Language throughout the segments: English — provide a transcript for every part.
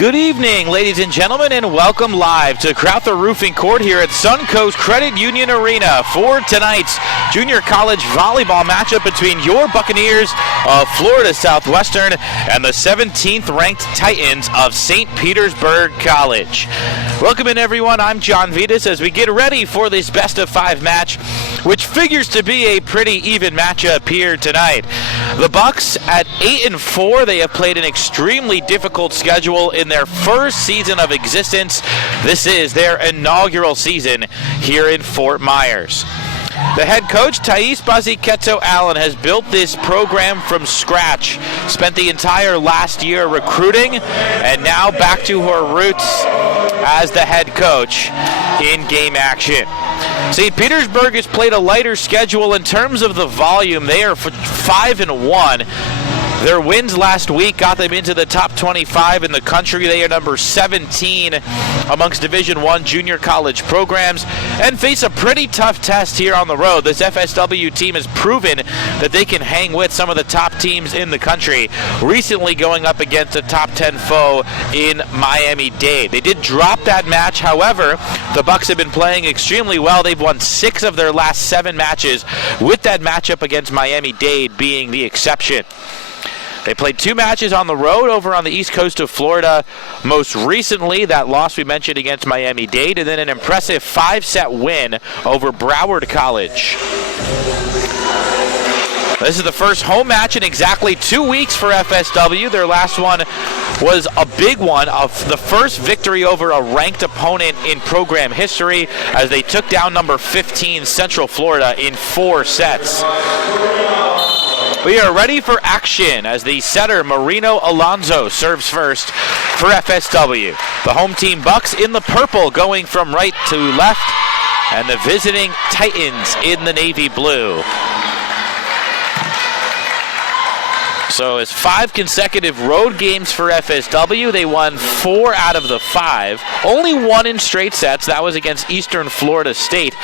Good evening, ladies and gentlemen, and welcome live to Crowther Roofing Court here at Suncoast Credit Union Arena for tonight's junior college volleyball matchup between your Buccaneers of Florida Southwestern and the 17th ranked Titans of St. Petersburg College. Welcome in, everyone. I'm John Vitas as we get ready for this best of 5 match, which figures to be a pretty even matchup here tonight. The Bucs at 8-4, they have played an extremely difficult schedule in their first season of existence. This is their inaugural season here in Fort Myers. The head coach, Thais Baziketso-Allen, has built this program from scratch, spent the entire last year recruiting, and now back to her roots as the head coach in game action. St. Petersburg has played a lighter schedule in terms of the volume. They are 5-1. Their wins last week got them into the top 25 in the country. They are number 17 amongst Division I junior college programs and face a pretty tough test here on the road. This FSW team has proven that they can hang with some of the top teams in the country, recently going up against a top 10 foe in Miami-Dade. They did drop that match. However, the Bucs have been playing extremely well. They've won 6 of their last 7 matches, with that matchup against Miami-Dade being the exception. They played 2 matches on the road over on the east coast of Florida. Most recently, that loss we mentioned against Miami-Dade, and then an impressive 5-set win over Broward College. This is the first home match in exactly 2 weeks for FSW. Their last one was a big one, of the first victory over a ranked opponent in program history, as they took down number 15 Central Florida in 4 sets. We are ready for action as the setter Marino Alonso serves first for FSW. The home team Bucs in the purple, going from right to left, and the visiting Titans in the navy blue. So it's 5 consecutive road games for FSW. They won 4 out of the 5. Only 1 in straight sets. That was against Eastern Florida State.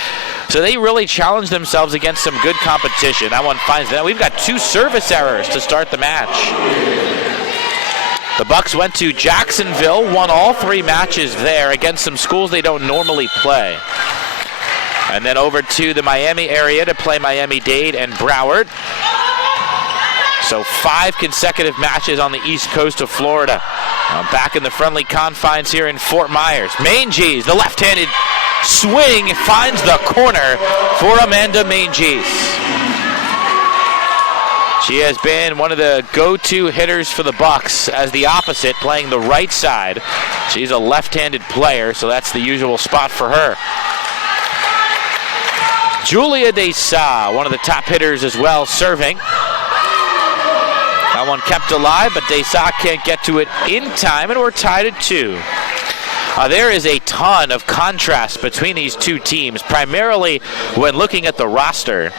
So they really challenged themselves against some good competition. That one finds that. We've got 2 service errors to start the match. The Bucs went to Jacksonville, won all 3 matches there against some schools they don't normally play. And then over to the Miami area to play Miami-Dade and Broward. So 5 consecutive matches on the east coast of Florida. Back in the friendly confines here in Fort Myers. Manges, the left-handed swing, finds the corner for Amanda Manges. She has been one of the go-to hitters for the Bucs as the opposite, playing the right side. She's a left-handed player, so that's the usual spot for her. Julia Desa, one of the top hitters as well, serving. That one kept alive, but Desa can't get to it in time, and we're tied at 2. There is a ton of contrast between these 2 teams, primarily when looking at the roster.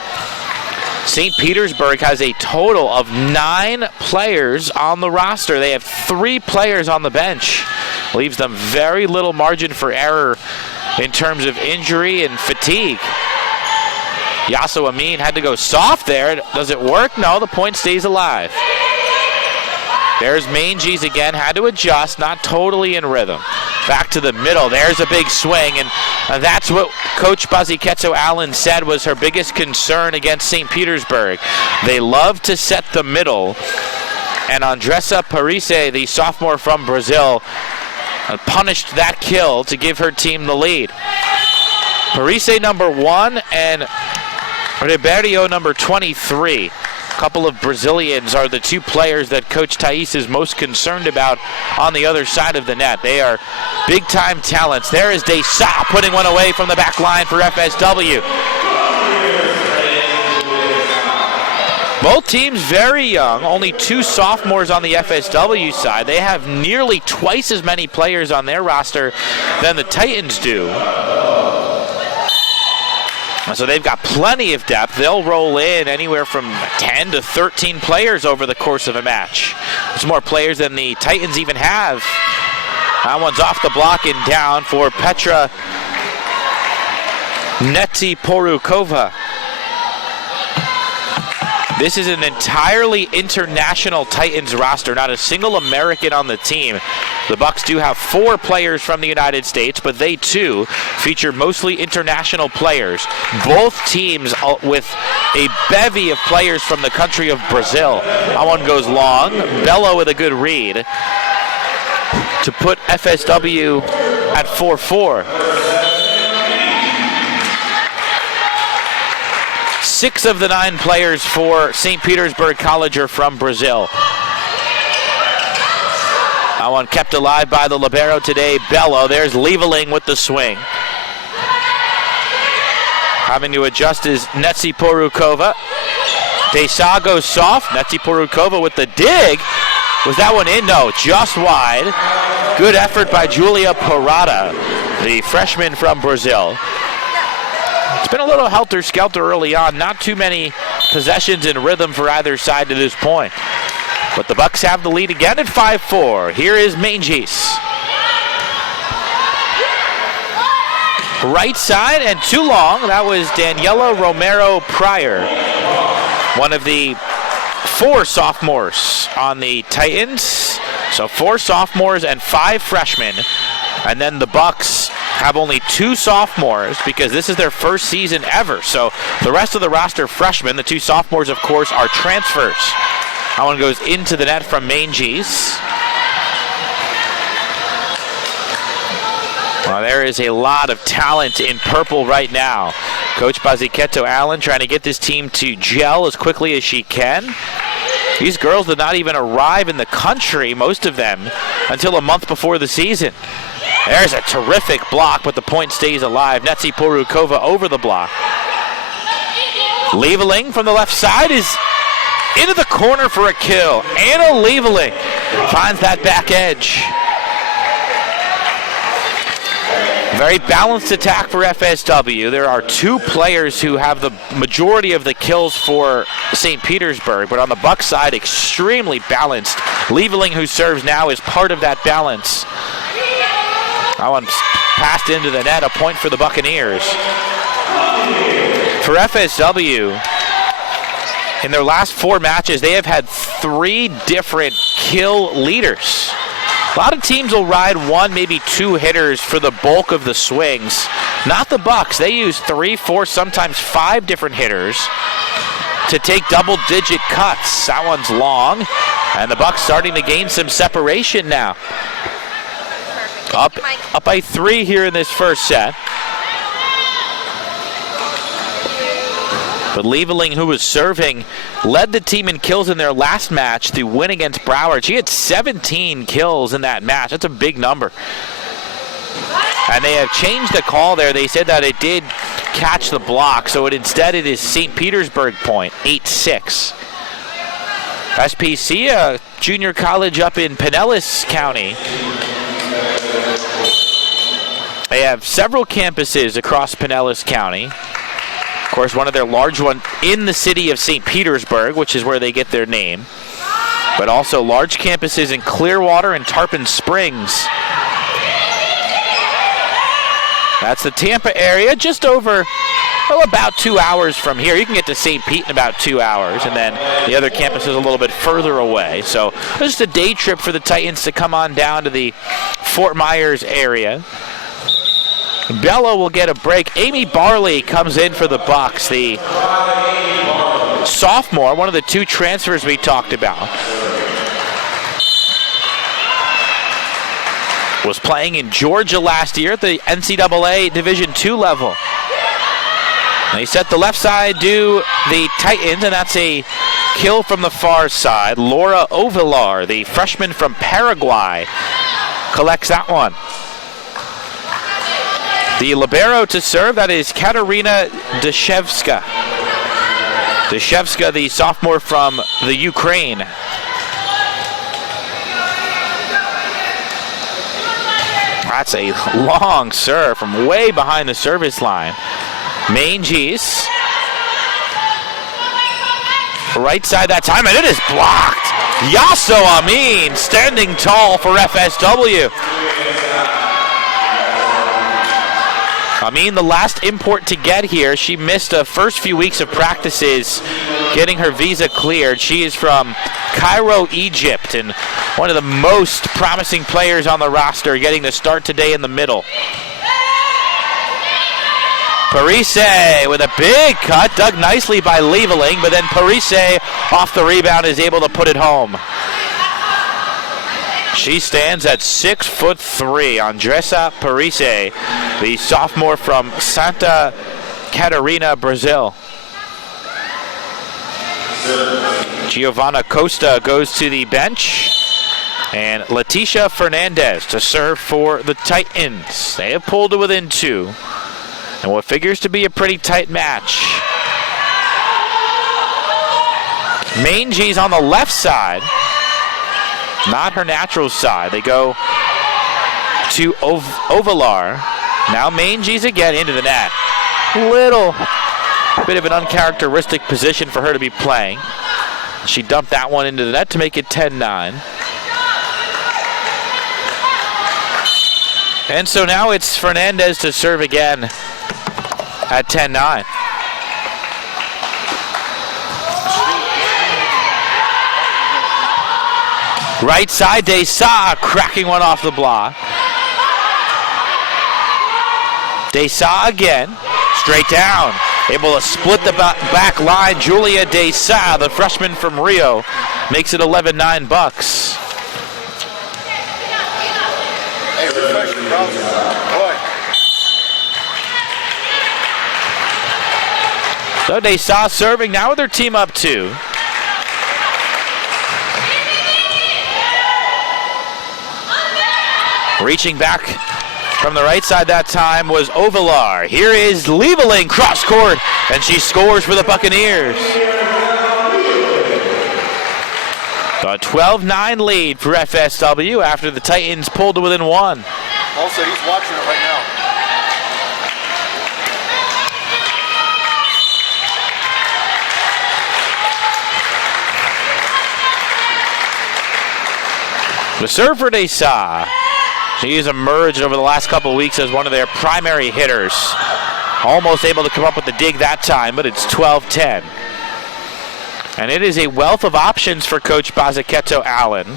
St. Petersburg has a total of 9 players on the roster. They have 3 players on the bench. Leaves them very little margin for error in terms of injury and fatigue. Yasso Amin had to go soft there. Does it work? No, the point stays alive. There's Manges again, had to adjust, not totally in rhythm. Back to the middle, there's a big swing, and that's what Coach Buzzy-Ketso Allen said was her biggest concern against St. Petersburg. They love to set the middle, and Andressa Parise, the sophomore from Brazil, punished that kill to give her team the lead. Parise number 1 and Ribeiro number 23. A couple of Brazilians are the 2 players that Coach Thais is most concerned about on the other side of the net. They are big-time talents. There is Desa putting one away from the back line for FSW. Both teams very young, only 2 sophomores on the FSW side. They have nearly twice as many players on their roster than the Titans do. So they've got plenty of depth. They'll roll in anywhere from 10 to 13 players over the course of a match. It's more players than the Titans even have. That one's off the block and down for Petra Netiporukova. This is an entirely international Titans roster, not a single American on the team. The Bucs do have 4 players from the United States, but they too feature mostly international players. Both teams with a bevy of players from the country of Brazil. That one goes long. Bello with a good read to put FSW at 4-4. 6 of the 9 players for St. Petersburg College are from Brazil. That one kept alive by the libero today, Bello. There's Lieveling with the swing. Having to adjust is Netiporukova. Desa goes soft. Netiporukova with the dig. Was that one in? No, just wide. Good effort by Julia Parada, the freshman from Brazil. It's been a little helter-skelter early on. Not too many possessions in rhythm for either side to this point. But the Bucs have the lead again at 5-4. Here is Manges. Right side and too long. That was Daniela Romero Pryor, one of the 4 sophomores on the Titans. So 4 sophomores and 5 freshmen. And then the Bucs have only 2 sophomores because this is their first season ever. So the rest of the roster freshmen. The 2 sophomores, of course, are transfers. That one goes into the net from Manges. Well, there is a lot of talent in purple right now. Coach Baziketo Allen trying to get this team to gel as quickly as she can. These girls did not even arrive in the country, most of them, until a month before the season. There's a terrific block, but the point stays alive. Netsi Porukova over the block. Lieveling from the left side is into the corner for a kill. Anna Lieveling finds that back edge. Very balanced attack for FSW. There are 2 players who have the majority of the kills for St. Petersburg, but on the Bucs side, extremely balanced. Lieveling, who serves now, is part of that balance. That one's passed into the net, a point for the Buccaneers. For FSW, in their last 4 matches, they have had 3 different kill leaders. A lot of teams will ride 1, maybe 2 hitters for the bulk of the swings. Not the Bucs. They use 3, 4, sometimes 5 different hitters to take double-digit cuts. That one's long, and the Bucs starting to gain some separation now. Up by 3 here in this first set. But Lieveling, who was serving, led the team in kills in their last match, the win against Broward. She had 17 kills in that match. That's a big number. And they have changed the call there. They said that it did catch the block, so instead it is St. Petersburg point, 8-6. SPC, a junior college up in Pinellas County. They have several campuses across Pinellas County. Of course, one of their large ones in the city of St. Petersburg, which is where they get their name. But also large campuses in Clearwater and Tarpon Springs. That's the Tampa area, just over, well, about 2 hours from here. You can get to St. Pete in about 2 hours, and then the other campus is a little bit further away. So just a day trip for the Titans to come on down to the Fort Myers area. Bella will get a break. Amy Barley comes in for the Bucs, the sophomore, one of the 2 transfers we talked about. Was playing in Georgia last year at the NCAA Division II level. They set the left side to the Titans, and that's a kill from the far side. Laura Ovilar, the freshman from Paraguay, collects that one. The libero to serve, that is Katarina Deshevska. Deshevska, the sophomore from the Ukraine. That's a long serve from way behind the service line. Manges. Right side that time, and it is blocked. Yasso Amin standing tall for FSW. Amin, the last import to get here. She missed the first few weeks of practices getting her visa cleared. She is from Cairo, Egypt, and one of the most promising players on the roster, getting the start today in the middle. Parise with a big cut, dug nicely by Lieveling, but then Parise off the rebound is able to put it home. She stands at 6'3", Andressa Parise, the sophomore from Santa Catarina, Brazil. Giovanna Costa goes to the bench, and Leticia Fernandez to serve for the Titans. They have pulled to within 2, and what figures to be a pretty tight match. Manges on the left side. Not her natural side. They go to Ovilar. Now Manges again into the net. Little bit of an uncharacteristic position for her to be playing. She dumped that one into the net to make it 10-9. And so now it's Fernandez to serve again at 10-9. Right side, Desa cracking one off the block. Desa again, straight down. Able to split the back line. Julia Desa, the freshman from Rio, makes it 11-9 Bucs. So Desa serving now with their team up 2. Reaching back from the right side that time was Ovalar. Here is Lieveling cross court, and she scores for the Buccaneers. So a 12-9 lead for FSW after the Titans pulled to within 1. Also, he's watching it right now. The serve for Desa. She has emerged over the last couple of weeks as one of their primary hitters. Almost able to come up with the dig that time, but it's 12-10. And it is a wealth of options for Coach Bazzicchetto Allen.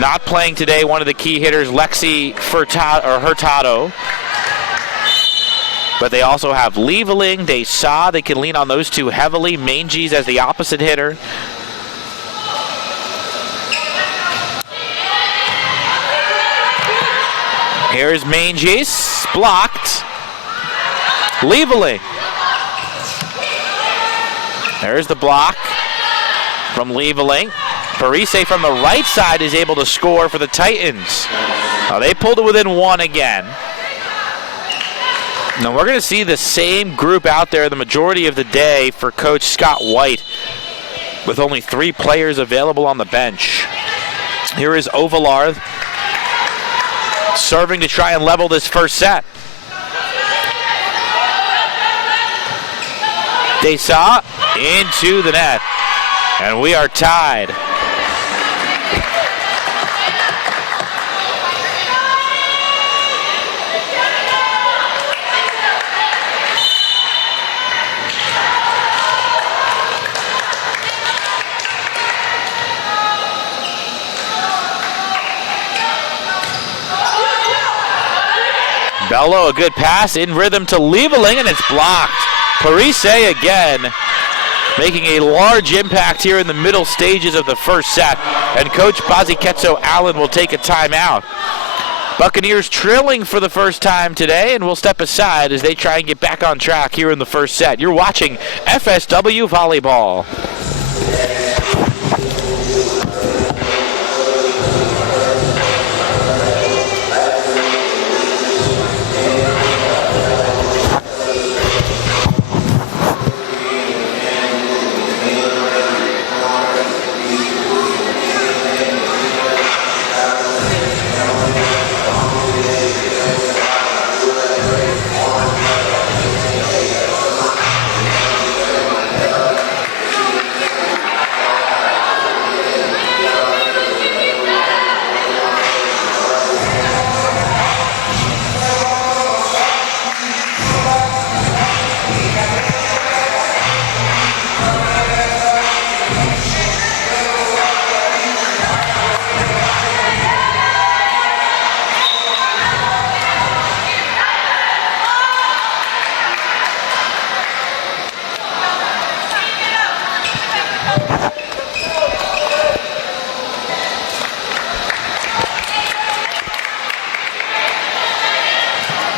Not playing today, one of the key hitters, Lexi Hurtado. But they also have Lieveling, Desa. They can lean on those two heavily. Manges as the opposite hitter. Here's Manges, blocked. Lieveling. There's the block from Lieveling. Parise from the right side is able to score for the Titans. They pulled it within 1 again. Now we're going to see the same group out there the majority of the day for Coach Scott White, with only 3 players available on the bench. Here is Ovalar serving to try and level this first set. Desa into the net, and we are tied. Bello, a good pass in rhythm to Lieveling, and it's blocked. Parise again, making a large impact here in the middle stages of the first set. And Coach Bazzicchetto Allen will take a timeout. Buccaneers trailing for the first time today, and we'll step aside as they try and get back on track here in the first set. You're watching FSW Volleyball.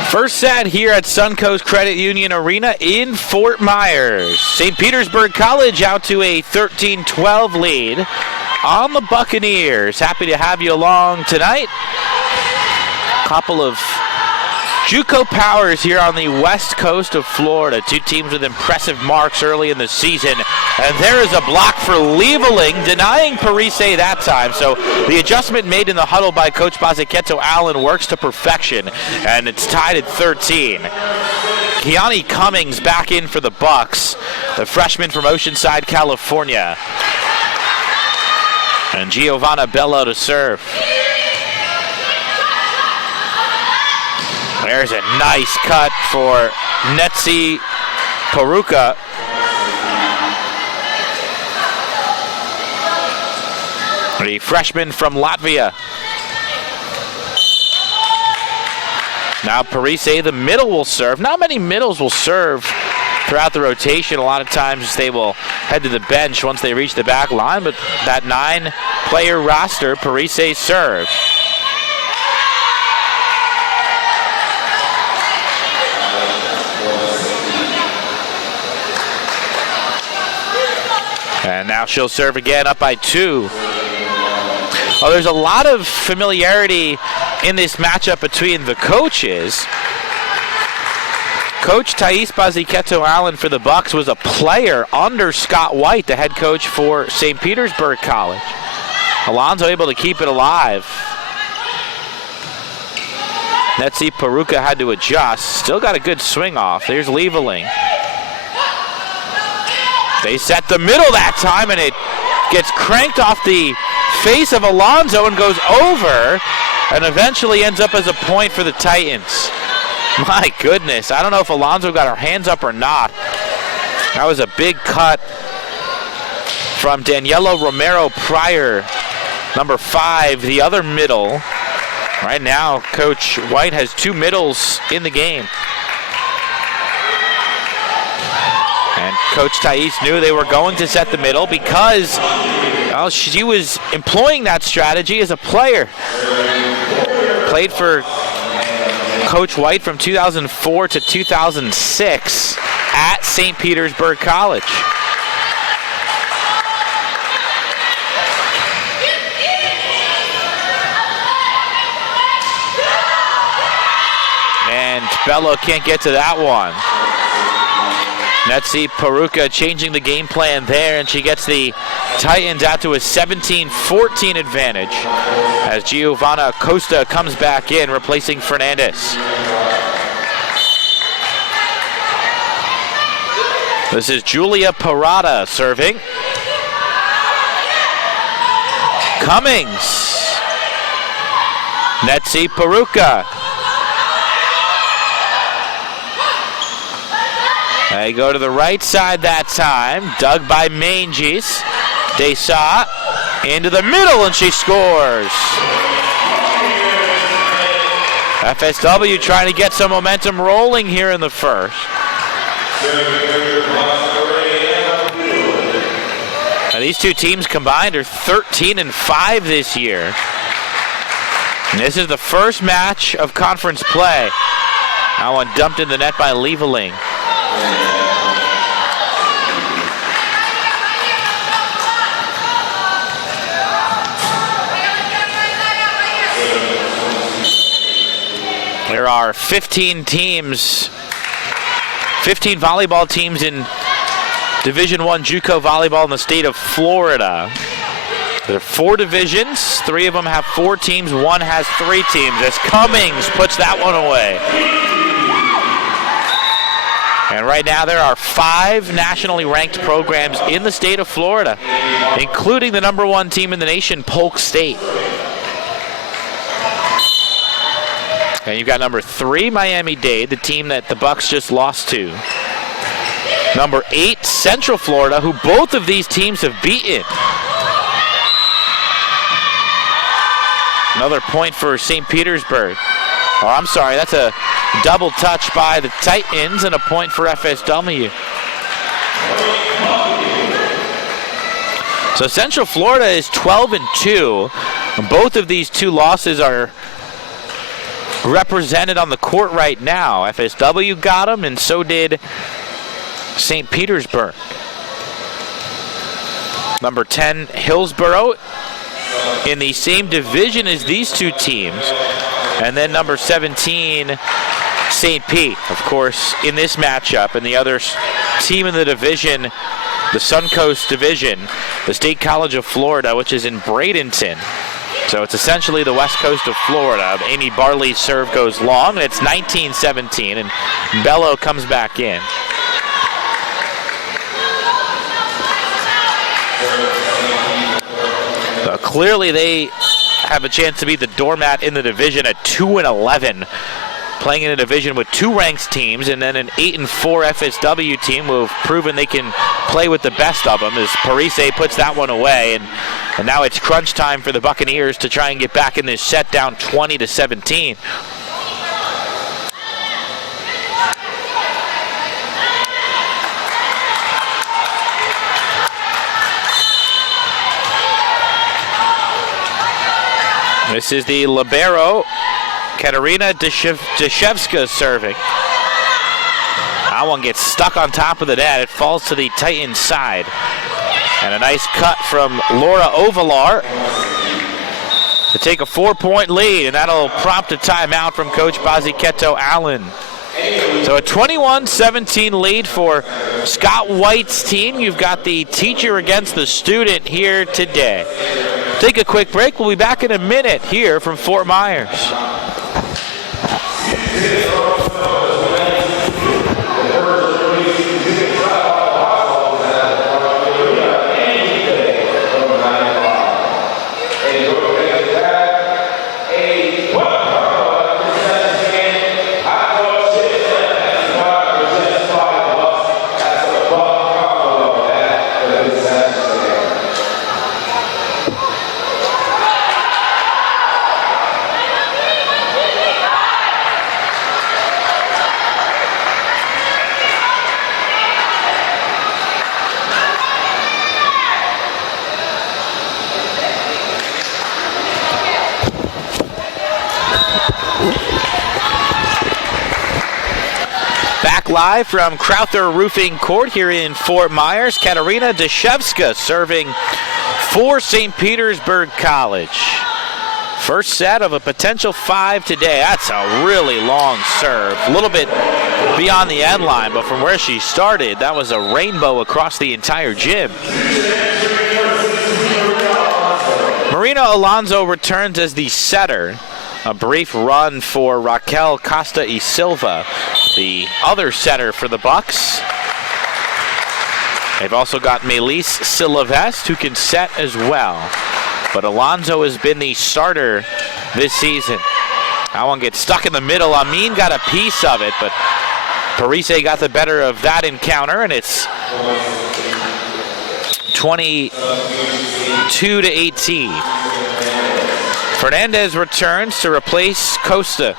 First set here at Suncoast Credit Union Arena in Fort Myers. St. Petersburg College out to a 13-12 lead on the Buccaneers. Happy to have you along tonight. Couple of JUCO powers here on the west coast of Florida. 2 teams with impressive marks early in the season. And there is a block for Lieveling, denying Parise that time. So the adjustment made in the huddle by Coach Bazzicchetto Allen works to perfection. And it's tied at 13. Kiani Cummings back in for the Bucs. the freshman from Oceanside, California. And Giovanna Bello to serve. There's a nice cut for Netsi Peruka. The freshman from Latvia. Now Parise, the middle, will serve. Not many middles will serve throughout the rotation. A lot of times they will head to the bench once they reach the back line, but that 9-player roster, Parise serves. And now she'll serve again, up by 2. Oh, there's a lot of familiarity in this matchup between the coaches. Coach Thais Baziketo-Allen for the Bucs was a player under Scott White, the head coach for St. Petersburg College. Alonso able to keep it alive. Netsi Peruka had to adjust. Still got a good swing off. There's Lieveling. They set the middle that time, and it gets cranked off the face of Alonso and goes over, and eventually ends up as a point for the Titans. My goodness, I don't know if Alonso got her hands up or not. That was a big cut from Daniela Romero Pryor, number 5, the other middle. Right now, Coach White has 2 middles in the game. And Coach Thais knew they were going to set the middle because, well, she was employing that strategy as a player. Played for Coach White from 2004 to 2006 at St. Petersburg College. And Bello can't get to that one. Netsi Peruka changing the game plan there, and she gets the Titans out to a 17-14 advantage as Giovanna Acosta comes back in, replacing Fernandez. This is Julia Parada serving. Cummings. Netsi Peruka. They go to the right side that time. Dug by Manges. Desa into the middle, and she scores. FSW trying to get some momentum rolling here in the first. Now, these two teams combined are 13-5 this year. And this is the first match of conference play. That one dumped in the net by Lieveling. There are 15 teams, 15 volleyball teams in Division I JUCO volleyball in the state of Florida. There are 4 divisions. 3 of them have 4 teams. 1 has 3 teams. As Cummings puts that one away. And right now there are 5 nationally ranked programs in the state of Florida, including the number 1 team in the nation, Polk State. And you've got number 3, Miami-Dade, the team that the Bucs just lost to. Number 8, Central Florida, who both of these teams have beaten. Another point for St. Petersburg. Oh, I'm sorry, that's a double touch by the Titans and a point for FSW. So Central Florida is 12-2. Both of these 2 losses are represented on the court right now. FSW got them, and so did St. Petersburg. Number 10, Hillsborough, in the same division as these 2 teams. And then number 17, St. Pete, of course, in this matchup. And the other team in the division, the Suncoast Division, the State College of Florida, which is in Bradenton. So it's essentially the west coast of Florida. Amy Barley's serve goes long, and it's 19-17, and Bello comes back in. Clearly they have a chance to be the doormat in the division at 2-11. Playing in a division with 2 ranked teams and then an 8-4 FSW team who have proven they can play with the best of them as Parise puts that one away. And now it's crunch time for the Buccaneers to try and get back in this set down 20-17. This is the libero, Katerina Deshevska serving. That one gets stuck on top of the net. It falls to the Titans side. And a nice cut from Laura Ovalar to take a 4-point lead, and that'll prompt a timeout from Coach Baziketo Allen. So a 21-17 lead for Scott White's team. You've got the teacher against the student here today. Take a quick break. We'll be back in a minute here from Fort Myers. Live from Crowther Roofing Court here in Fort Myers, Katerina Deshevska serving for St. Petersburg College. First set of a potential 5 today. That's a really long serve. A little bit beyond the end line, but from where she started, that was a rainbow across the entire gym. Marina Alonso returns as the setter. A brief run for Raquel Costa y Silva, the other setter for the Bucs. They've also got Melise Silvestre, who can set as well. But Alonso has been the starter this season. That one gets stuck in the middle. Amin got a piece of it, but Parise got the better of that encounter, and it's 22-18. Fernandez returns to replace Costa.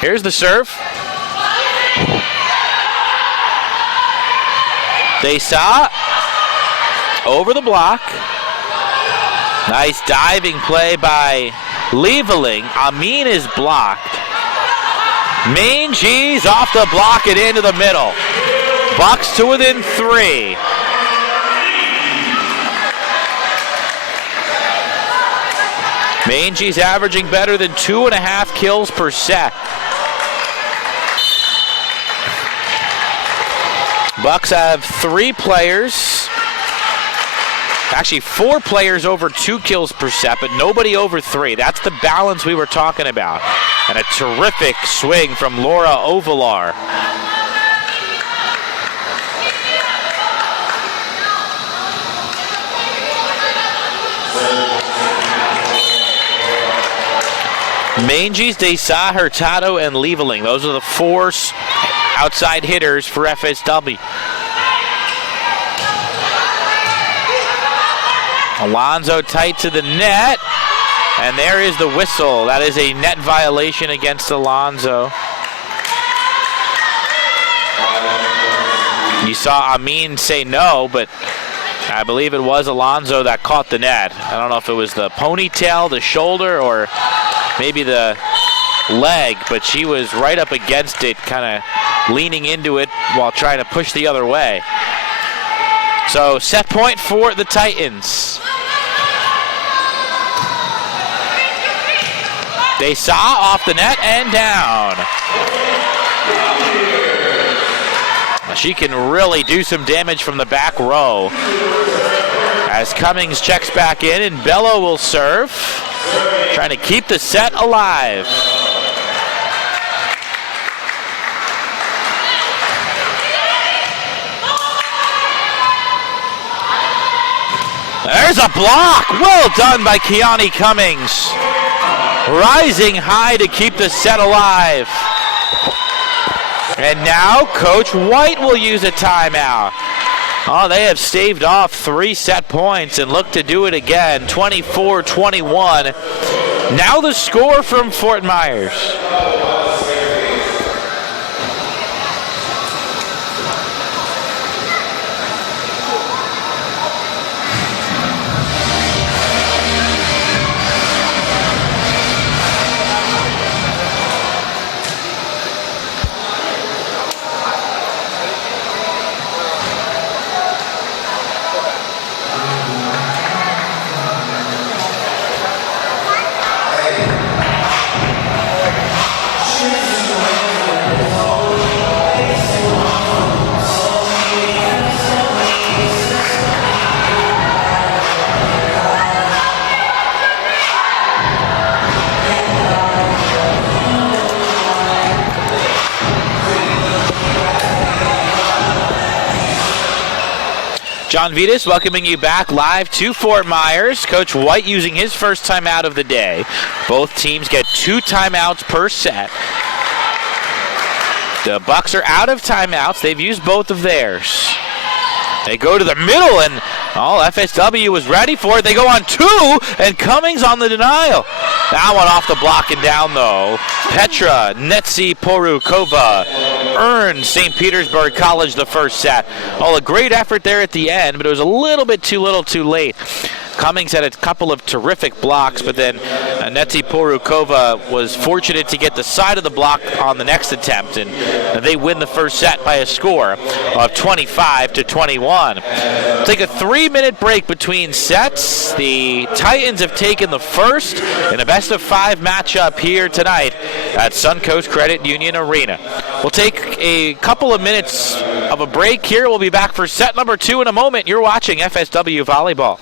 Here's the serve. Desa over the block. Nice diving play by Lieveling. Amin is blocked. Manges off the block and into the middle. Bucs to within 3. Manges averaging better than 2.5 kills per set. Bucs have 3 players, actually 4 players over 2 kills per set, but nobody over 3. That's the balance we were talking about. And a terrific swing from Laura Ovalar. Manges, Desa, Hurtado, and Lieveling. Those are the 4 outside hitters for FSW. Alonso tight to the net. And there is the whistle. That is a net violation against Alonso. You saw Amin say no, but I believe it was Alonso that caught the net. I don't know if it was the ponytail, the shoulder, or maybe the leg, but she was right up against it, kind of leaning into it while trying to push the other way. So set point for the Titans. Desa off the net and down. She can really do some damage from the back row. As Cummings checks back in and Bello will serve. Trying to keep the set alive. There's a block. Well done by Keani Cummings. Rising high to keep the set alive. And now Coach White will use a timeout. Oh, they have staved off 3 set points and look to do it again. 24-21. Now the score from Fort Myers. John Vitas welcoming you back live to Fort Myers. Coach White using his first timeout of the day. Both teams get 2 timeouts per set. The Bucs are out of timeouts. They've used both of theirs. They go to the middle, and FSW was ready for it. They go on 2, and Cummings on the denial. That one off the block and down, though. Petra Netsiporukova earned St. Petersburg College the first set. A great effort there at the end, but it was a little bit too little too late. Cummings had a couple of terrific blocks, but then Netsiporukova was fortunate to get the side of the block on the next attempt, and they win the first set by a score of 25-21. Take a 3-minute break between sets. The Titans have taken the first in a best-of-5 matchup here tonight at Suncoast Credit Union Arena. We'll take a couple of minutes of a break here. We'll be back for set number 2 in a moment. You're watching FSW Volleyball.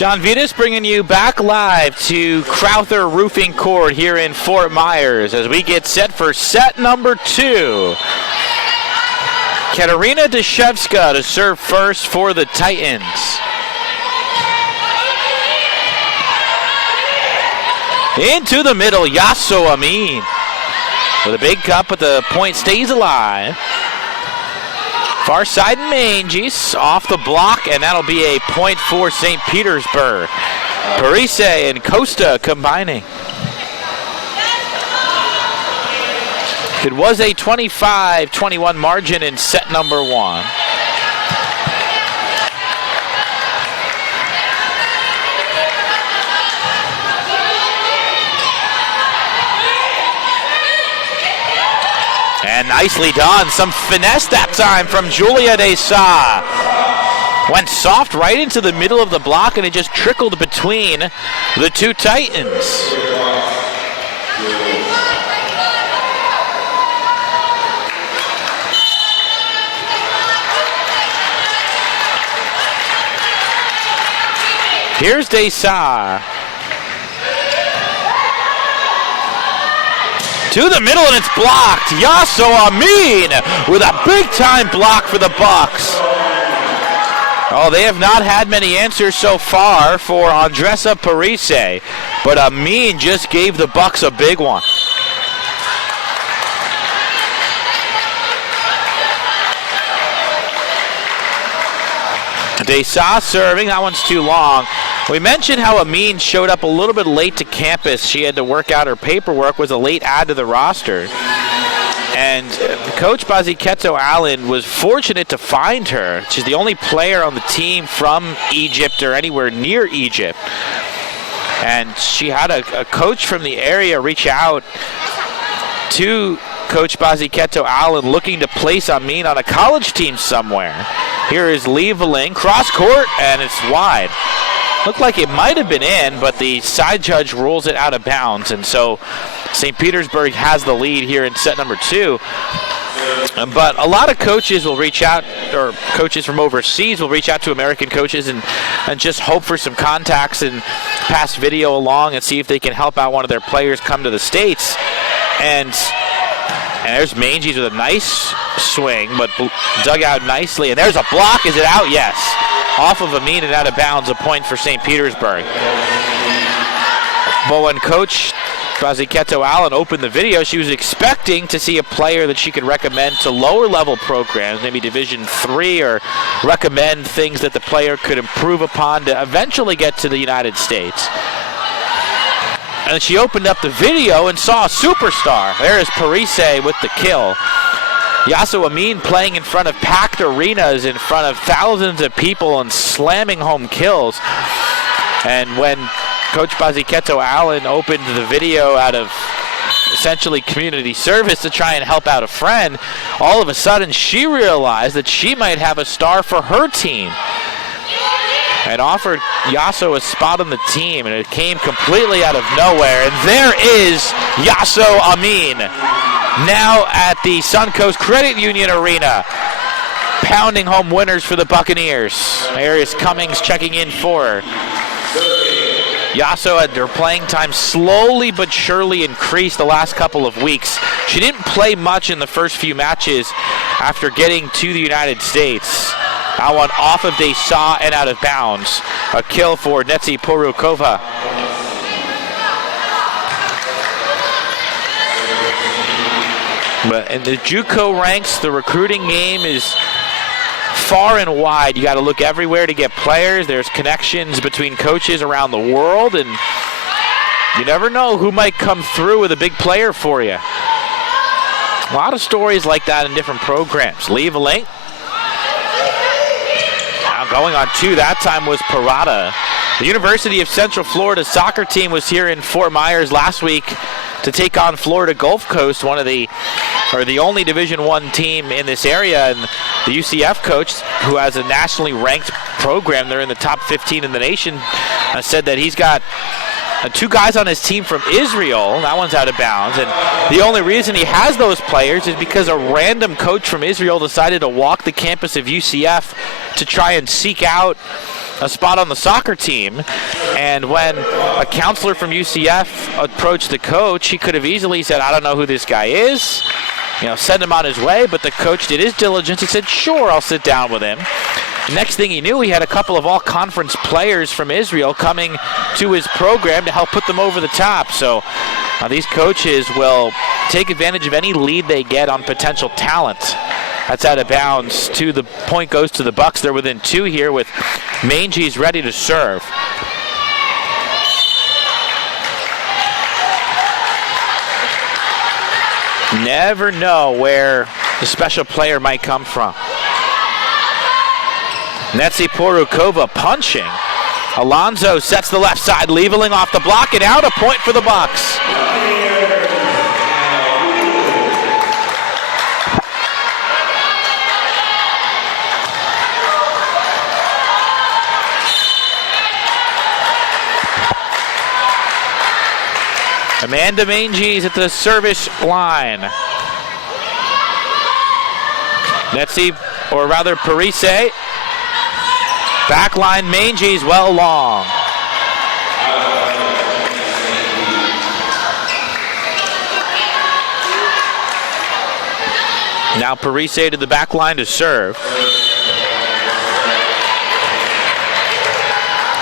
John Vitas bringing you back live to Crowther Roofing Court here in Fort Myers as we get set for set number 2. Katerina Deshevska to serve first for the Titans. Into the middle, Yasso Amin with a big cup, but the point stays alive. Far side and Manges off the block, and that'll be a point for St. Petersburg. Parise and Costa combining. It was a 25-21 margin in set number 1. And nicely done. Some finesse that time from Julia Desa. Went soft right into the middle of the block, and it just trickled between the two Titans. Here's Desa. To the middle, and it's blocked. Yasso Amin with a big-time block for the Bucs. Oh, they have not had many answers so far for Andressa Parise, but Amin just gave the Bucs a big one. Desa serving, that one's too long. We mentioned how Amin showed up a little bit late to campus. She had to work out her paperwork, was a late add to the roster. And Coach Baziketo Allen was fortunate to find her. She's the only player on the team from Egypt or anywhere near Egypt. And she had a coach from the area reach out to Coach Baziketo Allen looking to place Amin on a college team somewhere. Here is Lee Valing, cross court, and it's wide. Looked like it might have been in, but the side judge rules it out of bounds, and so St. Petersburg has the lead here in set number 2. But a lot of coaches will reach out, or coaches from overseas will reach out to American coaches and just hope for some contacts and pass video along and see if they can help out one of their players come to the States. And there's Manges with a nice swing, but dug out nicely. And there's a block. Is it out? Yes. Off of Amin and out of bounds, a point for St. Petersburg. But when Coach Baziketo Allen opened the video, she was expecting to see a player that she could recommend to lower level programs, maybe Division III, or recommend things that the player could improve upon to eventually get to the United States. And she opened up the video and saw a superstar. There is Parise with the kill. Yasso Amin playing in front of packed arenas, in front of thousands of people, and slamming home kills. And when Coach Baziketo Allen opened the video out of essentially community service to try and help out a friend, all of a sudden she realized that she might have a star for her team and offered Yasso a spot on the team, and it came completely out of nowhere. And there is Yasso Amin, now at the Suncoast Credit Union Arena, pounding home winners for the Buccaneers. Arius Cummings checking in for her. Yasso had her playing time slowly but surely increased the last couple of weeks. She didn't play much in the first few matches after getting to the United States. That one off of Desa and out of bounds. A kill for Netsi Porukova. But in the JUCO ranks, the recruiting game is far and wide. You got to look everywhere to get players. There's connections between coaches around the world, and you never know who might come through with a big player for you. A lot of stories like that in different programs. Leave a link. Now going on 2, that time was Parada. The University of Central Florida soccer team was here in Fort Myers last week to take on Florida Gulf Coast, the only Division I team in this area. And the UCF coach, who has a nationally ranked program, they're in the top 15 in the nation, said that he's got 2 guys on his team from Israel. That one's out of bounds. And the only reason he has those players is because a random coach from Israel decided to walk the campus of UCF to try and seek out a spot on the soccer team. And when a counselor from UCF approached the coach, he could have easily said, I don't know who this guy is, send him on his way. But the coach did his diligence. He said, sure, I'll sit down with him. Next thing he knew, he had a couple of all-conference players from Israel coming to his program to help put them over the top. So these coaches will take advantage of any lead they get on potential talent. That's out of bounds. The point goes to the Bucs. They're within 2 here with Manges ready to serve. Never know where the special player might come from. Netsi Porukova punching. Alonso sets the left side, Lieveling off the block and out. A point for the Bucs. Amanda Manges at the service line. Netsi, or rather Parise. Backline Manges well long. Now Parise to the backline to serve.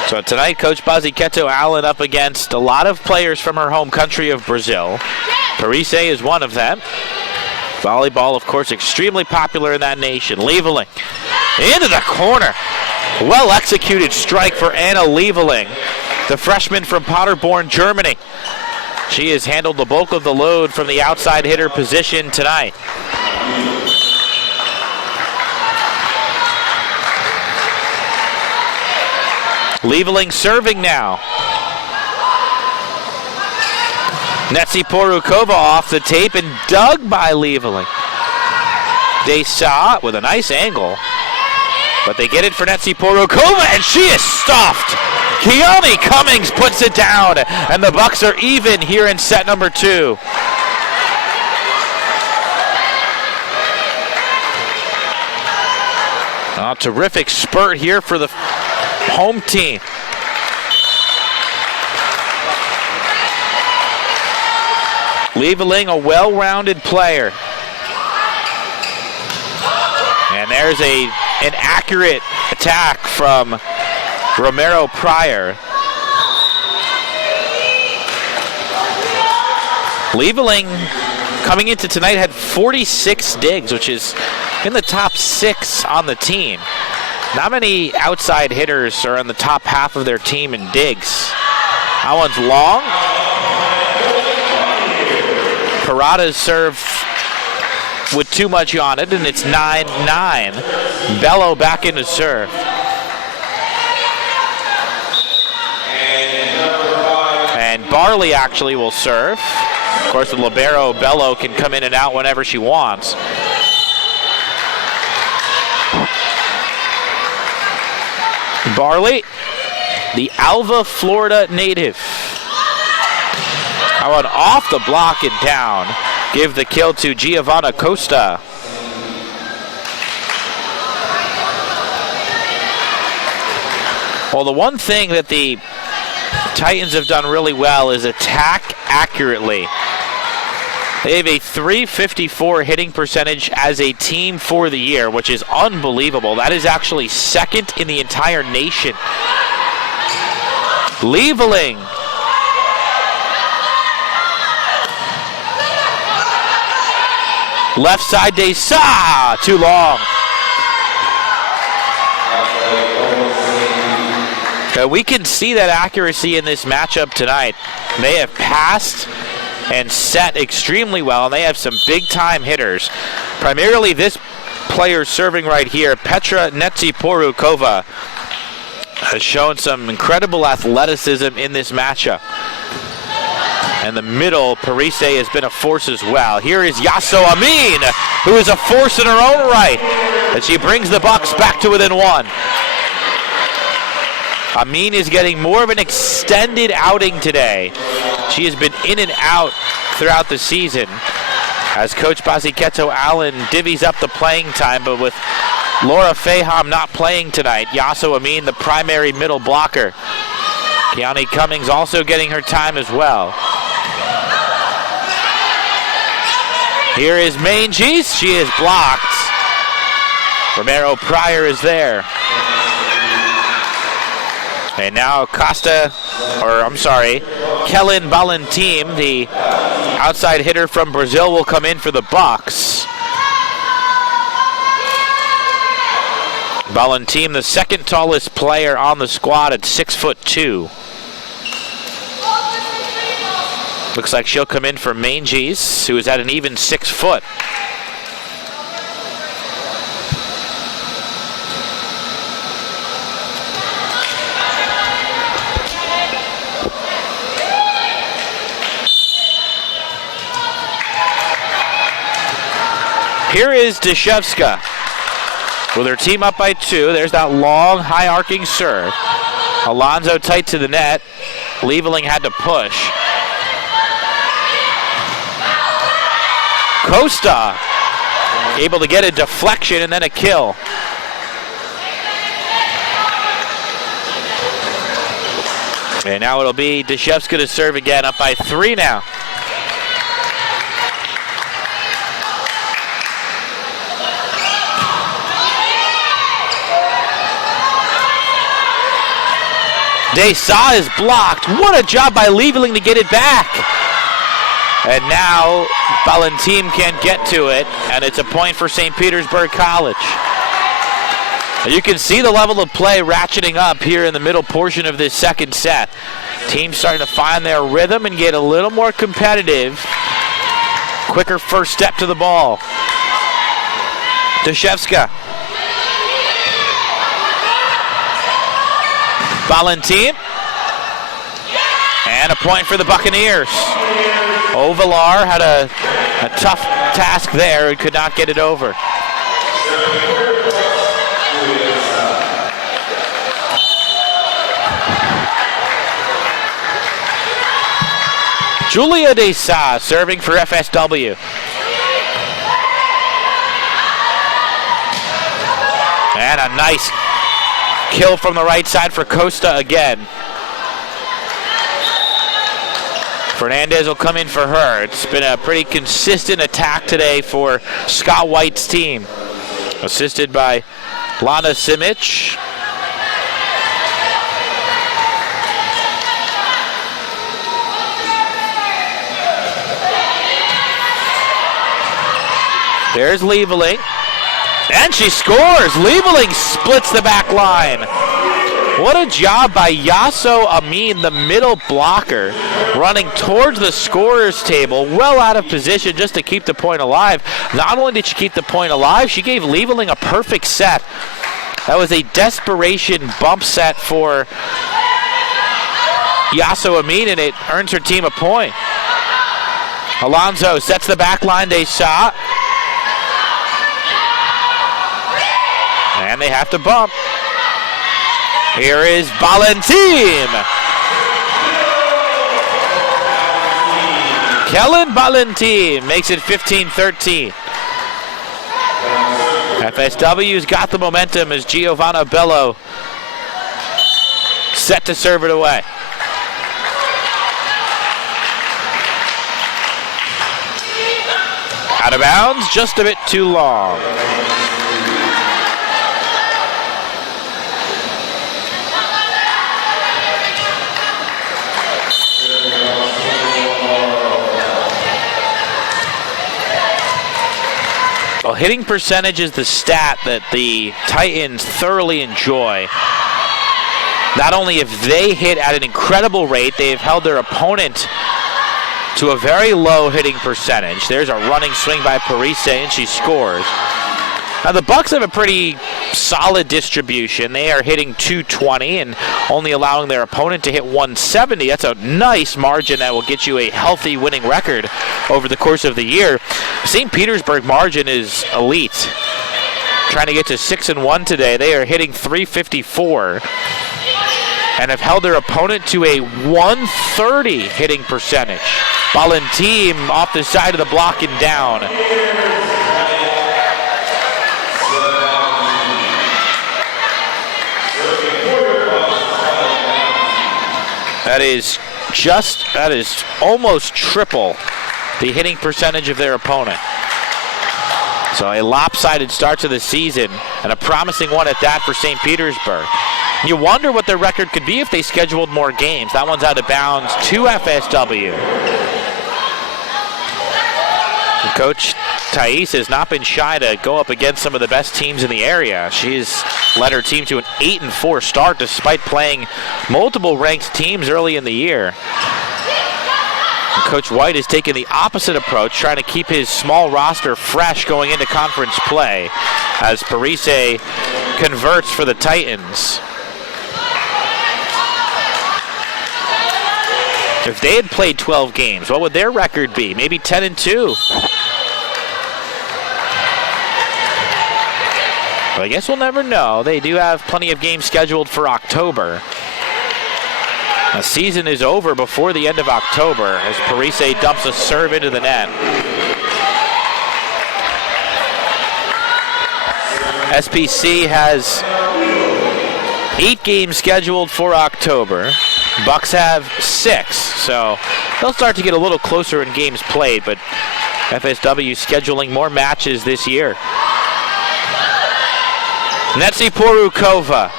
So tonight, Coach Baziketo Allen up against a lot of players from her home country of Brazil. Parise is one of them. Volleyball, of course, extremely popular in that nation. Lieveling into the corner. Well-executed strike for Anna Lieveling, the freshman from Paderborn, Germany. She has handled the bulk of the load from the outside hitter position tonight. Lieveling serving now. Netsi Porukova off the tape and dug by Lieveling. They saw it with a nice angle. But they get it for Netsi Porukova, and she is stuffed. Kiyomi Cummings puts it down, and the Bucs are even here in set number 2. A terrific spurt here for the home team. Lieveling, a well-rounded player. And there's an accurate attack from Romero Pryor. Lieveling, coming into tonight, had 46 digs, which is in the top 6 on the team. Not many outside hitters are in the top half of their team in digs. That one's long. Parada's serve with too much on it, and it's 9-9. Bello back into serve. And Barley actually will serve. Of course, the libero Bello can come in and out whenever she wants. Barley, the Alva, Florida native. I went off the block and down. Give the kill to Giovanna Costa. Well, the one thing that the Titans have done really well is attack accurately. They have a .354 hitting percentage as a team for the year, which is unbelievable. That is actually second in the entire nation. Lieveling. Left side, Desa, too long. We can see that accuracy in this matchup tonight. They have passed and set extremely well, and they have some big-time hitters. Primarily this player serving right here, Petra Netsi Porukova, has shown some incredible athleticism in this matchup. And the middle, Parise, has been a force as well. Here is Yasso Amin, who is a force in her own right, and she brings the Bucs back to within 1. Amin is getting more of an extended outing today. She has been in and out throughout the season as Coach Baziketo Allen divvies up the playing time, but with Laura Faham not playing tonight. Yasso Amin, the primary middle blocker. Keani Cummings also getting her time as well. Here is Manges. She is blocked. Romero Pryor is there. And now Kellen Valentim, the outside hitter from Brazil, will come in for the Bucs. Valentim, the second tallest player on the squad at 6'2". Looks like she'll come in for Manges, who is at an even 6 foot. Here is Deshevska with her team up by 2. There's that long, high-arcing serve. Alonso tight to the net. Lieveling had to push. Costa able to get a deflection and then a kill. And now it'll be Deshevska to serve again, up by 3 now. Desa is blocked. What a job by Lieveling to get it back. And now Valentim can't get to it, and it's a point for St. Petersburg College. And you can see the level of play ratcheting up here in the middle portion of this second set. Teams starting to find their rhythm and get a little more competitive. Quicker first step to the ball. Deshevska. Valentim. And a point for the Buccaneers. Ovalar had a tough task there and could not get it over. Julia Desa serving for FSW. And a nice kill from the right side for Costa again. Fernandez will come in for her. It's been a pretty consistent attack today for Scott White's team. Assisted by Lana Simic. There's Lieveling. And she scores! Lieveling splits the back line. What a job by Yasso Amin, the middle blocker, running towards the scorer's table, well out of position just to keep the point alive. Not only did she keep the point alive, she gave Lieveling a perfect set. That was a desperation bump set for Yasso Amin, and it earns her team a point. Alonso sets the back line they shot. And they have to bump. Here is Valentim. Kellen Valentim makes it 15-13. FSW's got the momentum as Giovanna Bello set to serve it away. Out of bounds, just a bit too long. Well, hitting percentage is the stat that the Titans thoroughly enjoy. Not only have they hit at an incredible rate, they have held their opponent to a very low hitting percentage. There's a running swing by Parise, and she scores. Now, the Bucs have a pretty solid distribution. They are hitting 220 and only allowing their opponent to hit 170. That's a nice margin that will get you a healthy winning record over the course of the year. St. Petersburg margin is elite. Trying to get to 6-1 today. They are hitting 354 and have held their opponent to a 130 hitting percentage. Valentim off the side of the block and down. That is almost triple the hitting percentage of their opponent. So a lopsided start to the season, and a promising one at that for St. Petersburg. You wonder what their record could be if they scheduled more games. That one's out of bounds to FSW. And Coach Thais has not been shy to go up against some of the best teams in the area. She's led her team to an 8-4 start despite playing multiple ranked teams early in the year. And Coach White has taken the opposite approach, trying to keep his small roster fresh going into conference play as Parise converts for the Titans. If they had played 12 games, what would their record be? Maybe 10-2. Well, I guess we'll never know. They do have plenty of games scheduled for October. The season is over before the end of October as Parise dumps a serve into the net. SPC has 8 games scheduled for October. Bucs have 6, so they'll start to get a little closer in games played, but FSW scheduling more matches this year. Netsi Porukova.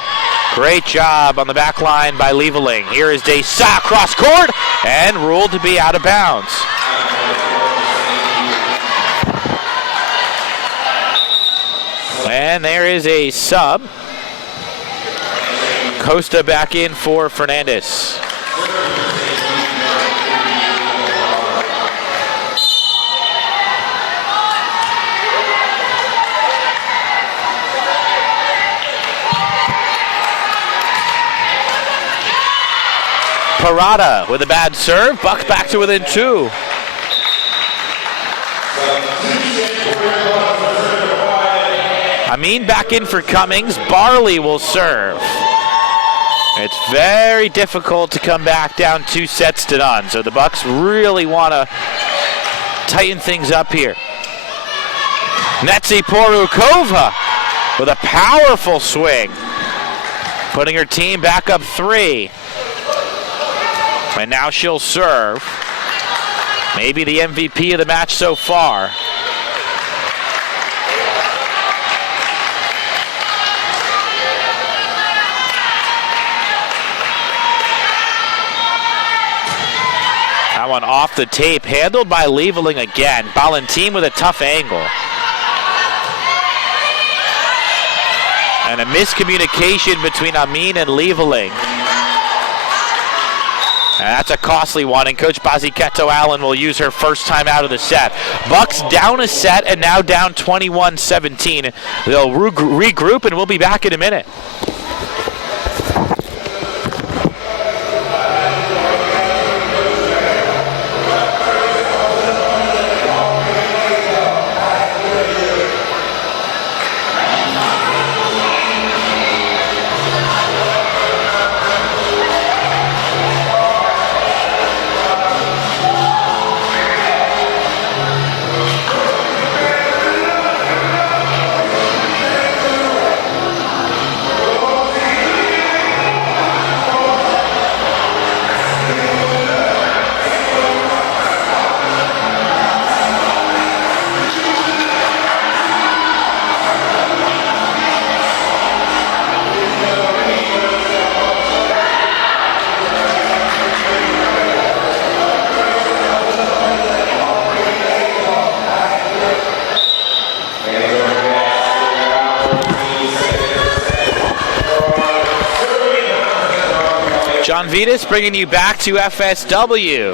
Great job on the back line by Lieveling. Here is Desa cross court and ruled to be out of bounds. And there is a sub. Costa back in for Fernandez. Parada with a bad serve. Bucs back to within 2. Amin back in for Cummings. Barley will serve. It's very difficult to come back down 2 sets to none. So the Bucs really want to tighten things up here. Netsi Porukova with a powerful swing, putting her team back up 3. And now she'll serve. Maybe the MVP of the match so far. That one off the tape, handled by Lieveling again. Valentin with a tough angle. And a miscommunication between Amin and Lieveling. And that's a costly one, and Coach Baziketo Allen will use her first time out of the set. Bucs down a set and now down 21-17. They'll regroup, and we'll be back in a minute. John Vitas bringing you back to FSW.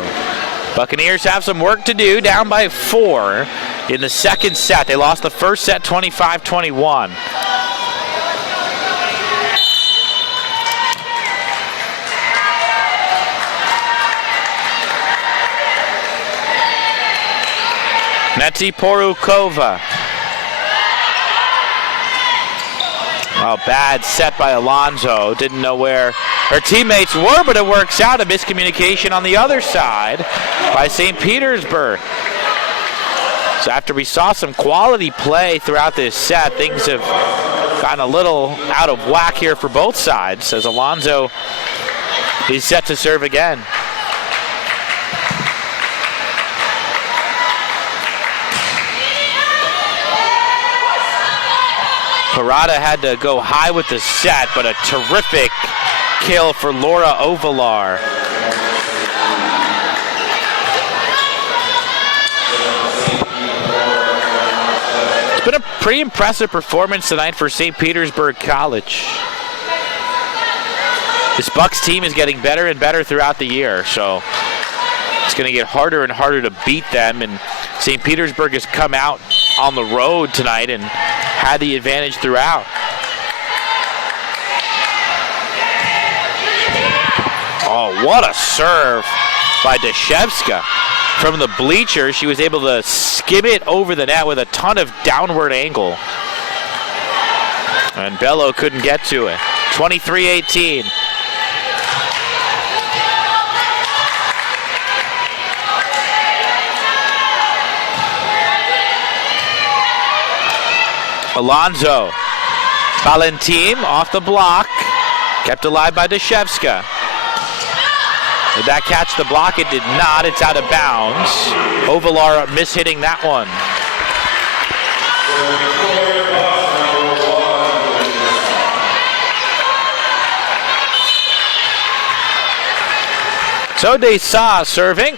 Buccaneers have some work to do, down by 4 in the second set. They lost the first set 25-21. Netsi Porukova. Oh, bad set by Alonso. Didn't know where her teammates were, but it works out. A miscommunication on the other side by St. Petersburg. So after we saw some quality play throughout this set, things have gotten a little out of whack here for both sides as Alonso He's set to serve again. Parada had to go high with the set, but a terrific kill for Laura Ovalar. It's been a pretty impressive performance tonight for St. Petersburg College. This Bucs team is getting better and better throughout the year, so it's going to get harder and harder to beat them, and St. Petersburg has come out on the road tonight and had the advantage throughout. Oh, what a serve by Deshevska. From the bleachers, she was able to skim it over the net with a ton of downward angle. And Bello couldn't get to it. 23-18. Alonso. Valentin off the block. Kept alive by Deshevska. Did that catch the block? It did not. It's out of bounds. Ovalar mishitting that one. So Desa serving.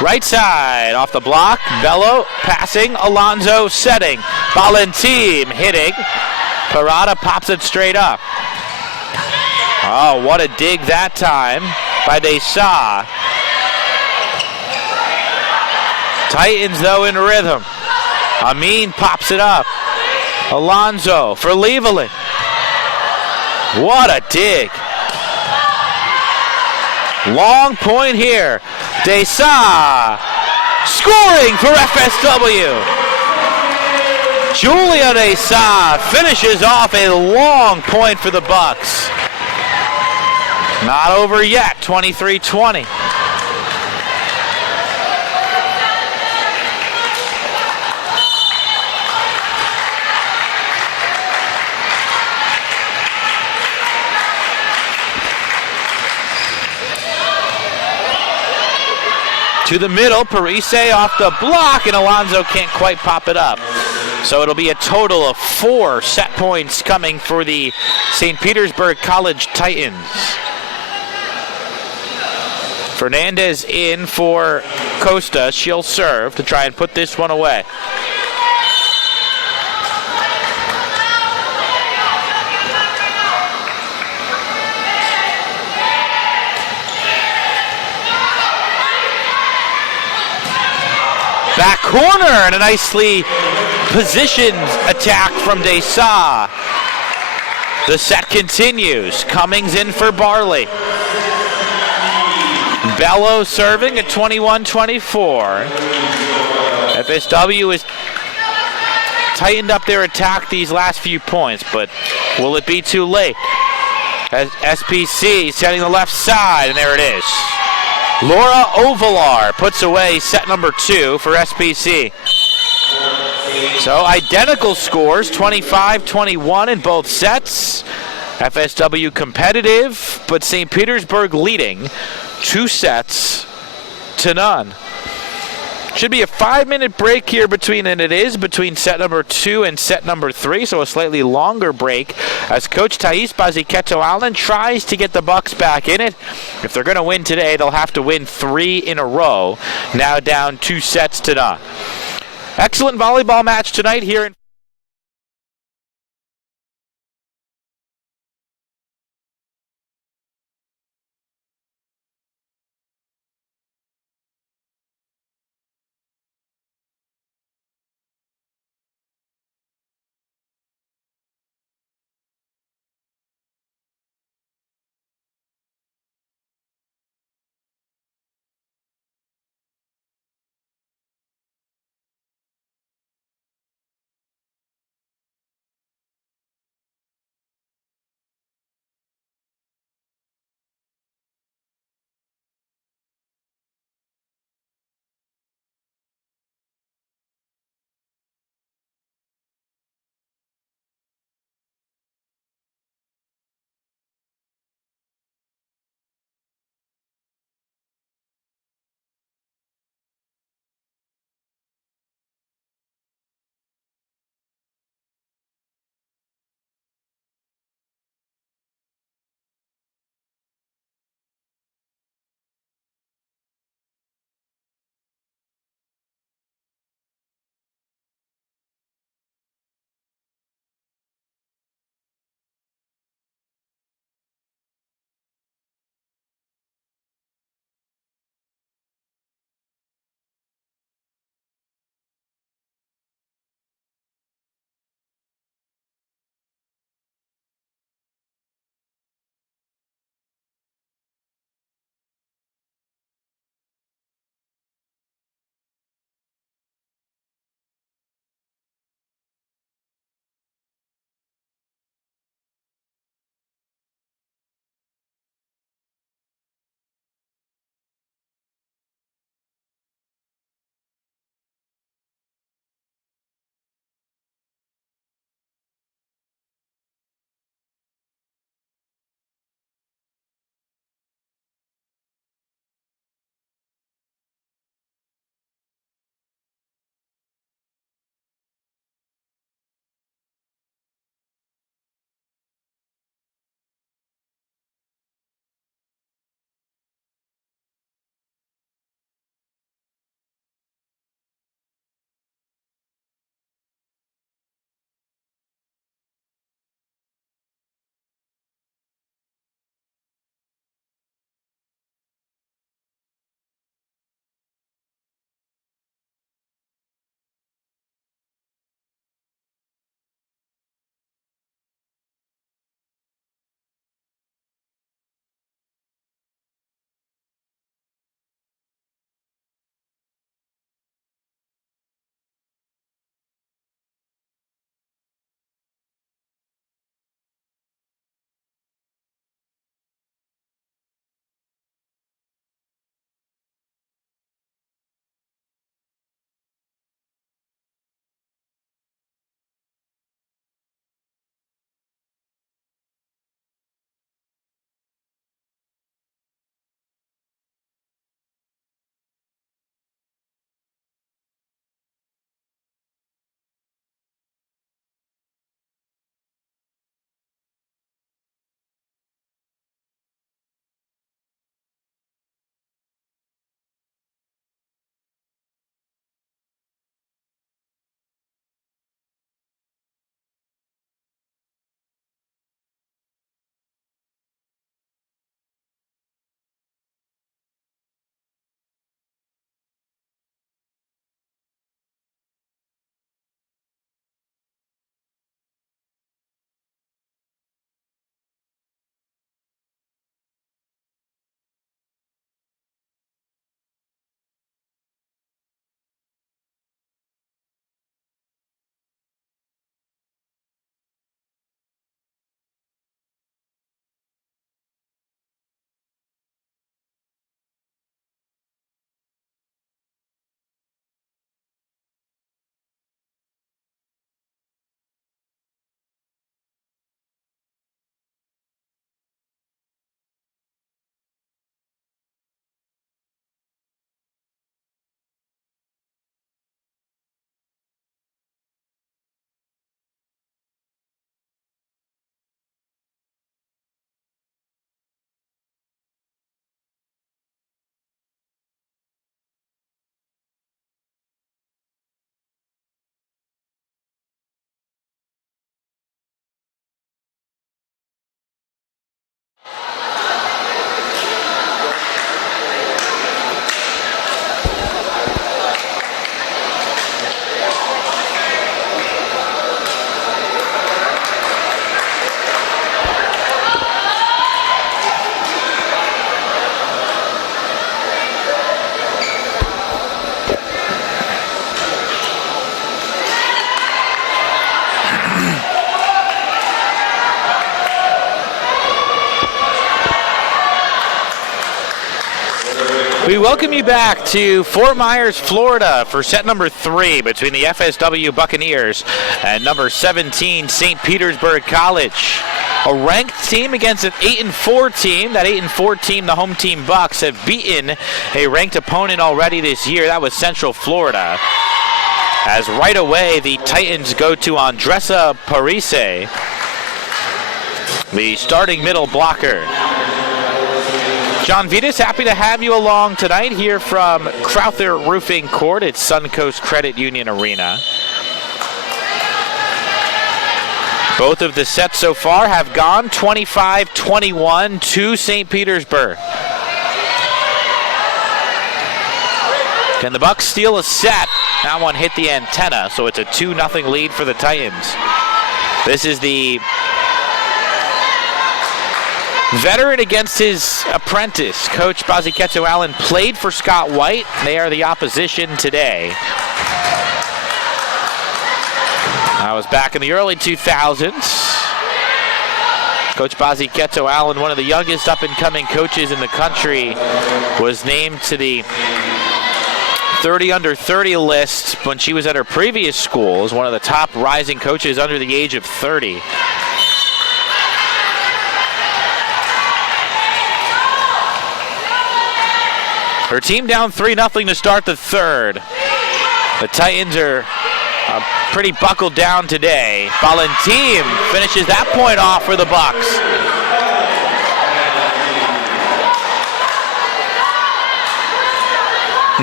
Right side, off the block, Bello passing, Alonso setting, Valentin hitting, Parada pops it straight up. Oh, what a dig that time by Desa. Titans though in rhythm. Amin pops it up. Alonso for Lieveling. What a dig. Long point here. Desa scoring for FSW. Julia Desa finishes off a long point for the Bucs. Not over yet, 23-20. To the middle, Parise off the block, and Alonso can't quite pop it up. So it'll be a total of 4 set points coming for the St. Petersburg College Titans. Fernandez in for Costa. She'll serve to try and put this one away. Back corner and a nicely positioned attack from Desa. The set continues. Cummings in for Barley. Bello serving at 21-24. FSW has tightened up their attack these last few points, but will it be too late? As SPC setting the left side, and there it is. Laura Ovalar puts away set number 2 for SPC. So identical scores, 25-21 in both sets. FSW competitive, but St. Petersburg leading 2-0. Should be a 5-minute break here between set number 2 and set number 3, so a slightly longer break as Coach Thais Baziketo-Allen tries to get the Bucs back in it. If they're going to win today, they'll have to win 3 in a row, now down 2-0. Excellent volleyball match tonight here in We welcome you back to Fort Myers, Florida for set number 3 between the FSW Buccaneers and number 17 St. Petersburg College. A ranked team against an 8-4 team. That 8-4 team, the home team Bucs, have beaten a ranked opponent already this year. That was Central Florida. As right away the Titans go to Andressa Parise, the starting middle blocker. John Vitas, happy to have you along tonight here from Crowther Roofing Court at Suncoast Credit Union Arena. Both of the sets so far have gone 25-21 to St. Petersburg. Can the Bucs steal a set? That one hit the antenna, so it's a 2-0 lead for the Titans. This is the veteran against his apprentice. Coach Baziketso Allen played for Scott White. They are the opposition today. That was back in the early 2000s. Coach Baziketso Allen, one of the youngest up-and-coming coaches in the country, was named to the 30 under 30 list when she was at her previous school as one of the top rising coaches under the age of 30. Her team down 3-0 to start the third. The Titans are pretty buckled down today. Valentin finishes that point off for the Bucs.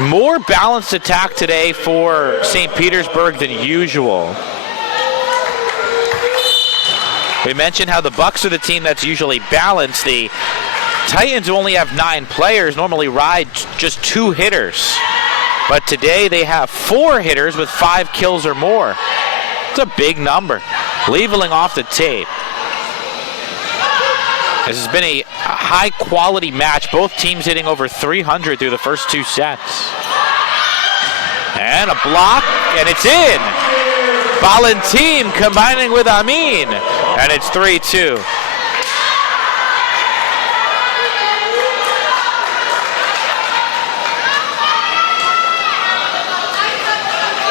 More balanced attack today for St. Petersburg than usual. We mentioned how the Bucs are the team that's usually balanced. The Titans only have 9 players, normally ride just 2 hitters. But today they have 4 hitters with 5 kills or more. It's a big number. Leveling off the tape. This has been a high-quality match. Both teams hitting over 300 through the first 2 sets. And a block, and it's in. Valentin combining with Amin, and it's 3-2.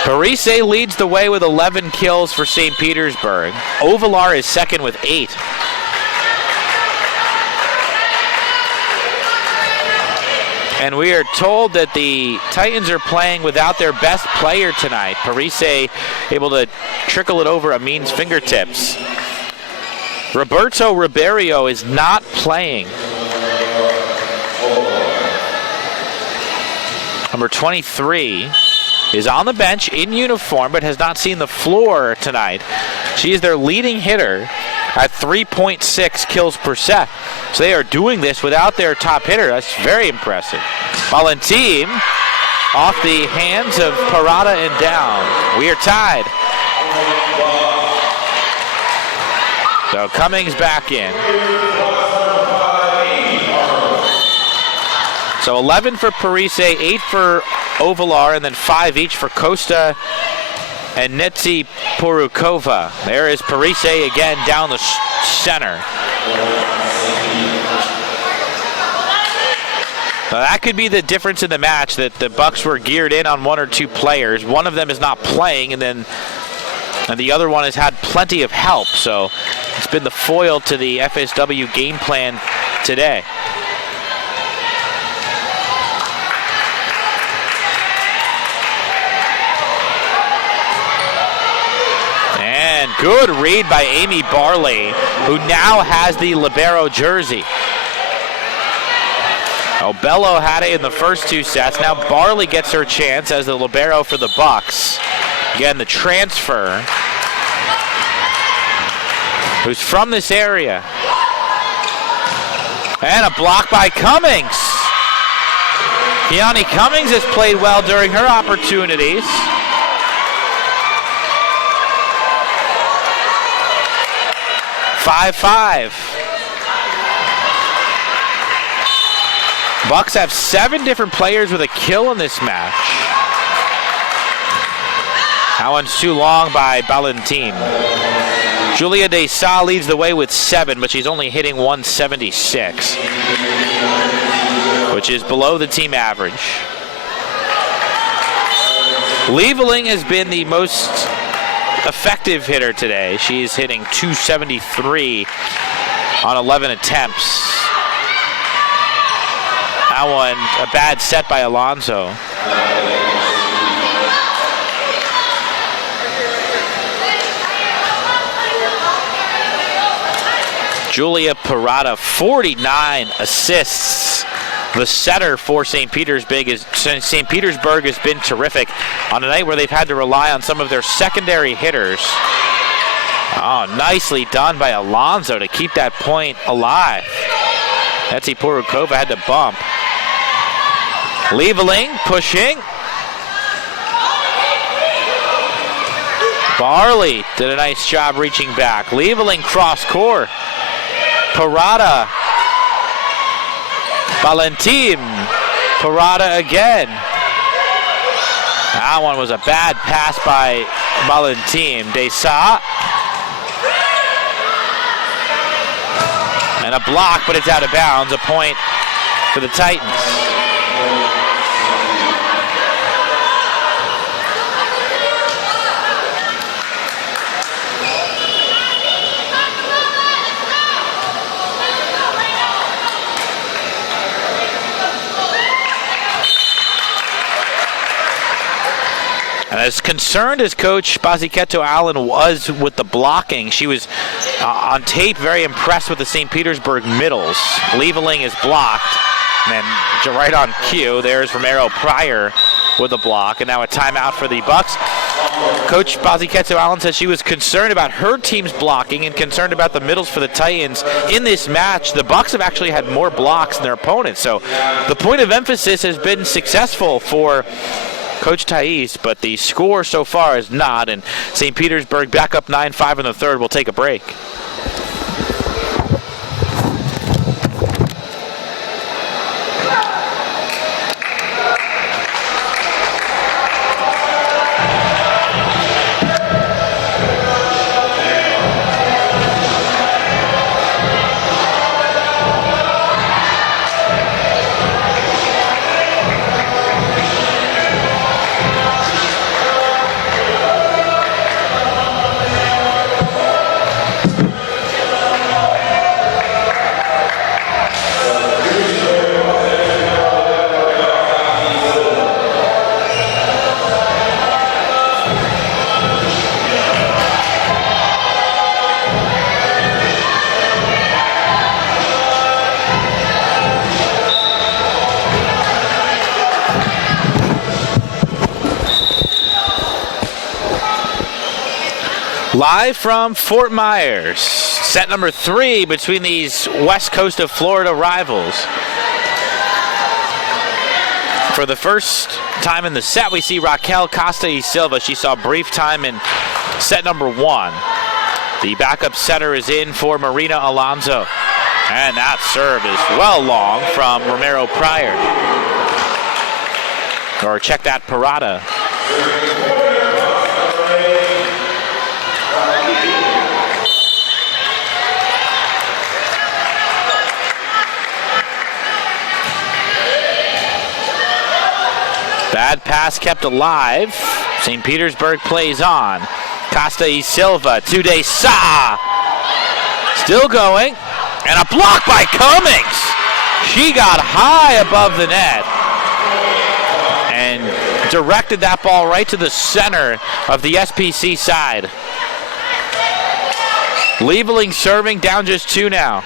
Parise leads the way with 11 kills for St. Petersburg. Ovalar is second with 8. And we are told that the Titans are playing without their best player tonight. Parise able to trickle it over Amin's fingertips. Roberto Ribeiro is not playing. Number 23 is on the bench in uniform but has not seen the floor tonight. She is their leading hitter at 3.6 kills per set. So they are doing this without their top hitter. That's very impressive. Valentin off the hands of Parada and down. We are tied. So Cummings back in. So 11 for Parise, 8 for Ovalar, and then 5 each for Costa and Netzi Porukova. There is Parise again down the center. Now that could be the difference in the match, that the Bucs were geared in on 1 or 2 players. One of them is not playing, and the other one has had plenty of help. So it's been the foil to the FSW game plan today. And good read by Amy Barley, who now has the libero jersey. Bello had it in the first 2 sets. Now Barley gets her chance as the libero for the Bucs. Again, the transfer, who's from this area. And a block by Cummings. Keani Cummings has played well during her opportunities. Five. Bucs have 7 different players with a kill in this match. That one's too long by Valentin. Julia De Sa leads the way with 7, but she's only hitting 176. which is below the team average. Lieveling has been the most effective hitter today. She's hitting .273 on 11 attempts. That one, a bad set by Alonso. Julia Parada, 49 assists. The setter for St. Petersburg has been terrific on a night where they've had to rely on some of their secondary hitters. Oh, nicely done by Alonso to keep that point alive. Betsy Porukova had to bump. Lieveling pushing. Barley did a nice job reaching back. Lieveling cross court. Parada. Valentin. Parada again. That one was a bad pass by Valentin. Desa. And a block, but it's out of bounds. A point for the Titans. And as concerned as Coach Baziketo Allen was with the blocking, she was on tape very impressed with the St. Petersburg middles. Lieveling is blocked. And then right on cue, there's Romero Pryor with a block. And now a timeout for the Bucs. Coach Baziketo Allen says she was concerned about her team's blocking and concerned about the middles for the Titans. In this match, the Bucs have actually had more blocks than their opponents. So the point of emphasis has been successful for Coach Thais, but the score so far is not, and St. Petersburg back up 9-5 in the third. Will take a break. Live from Fort Myers, set number 3 between these west coast of Florida rivals. For the first time in the set, we see Raquel Costa y Silva. She saw brief time in set number 1. The backup setter is in for Marina Alonso. And that serve is well long from Romero Pryor. Or check that, Parada. Bad pass kept alive. St. Petersburg plays on. Costa y Silva to Desa. Still going. And a block by Cummings. She got high above the net and directed that ball right to the center of the SPC side. Lieveling serving, down just 2 now.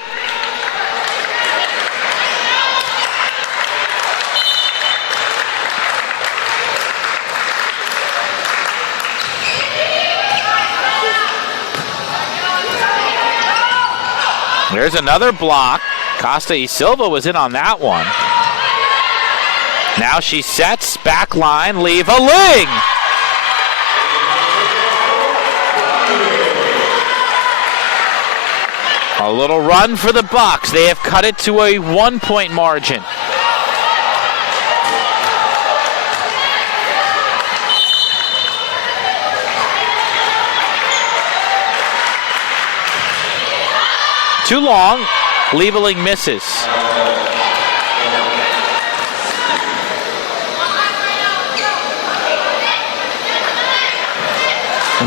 There's another block. Costa y Silva was in on that one. Now she sets, back line, Lieveling. A little run for the Bucs. They have cut it to a 1-point margin. Too long. Lieveling misses.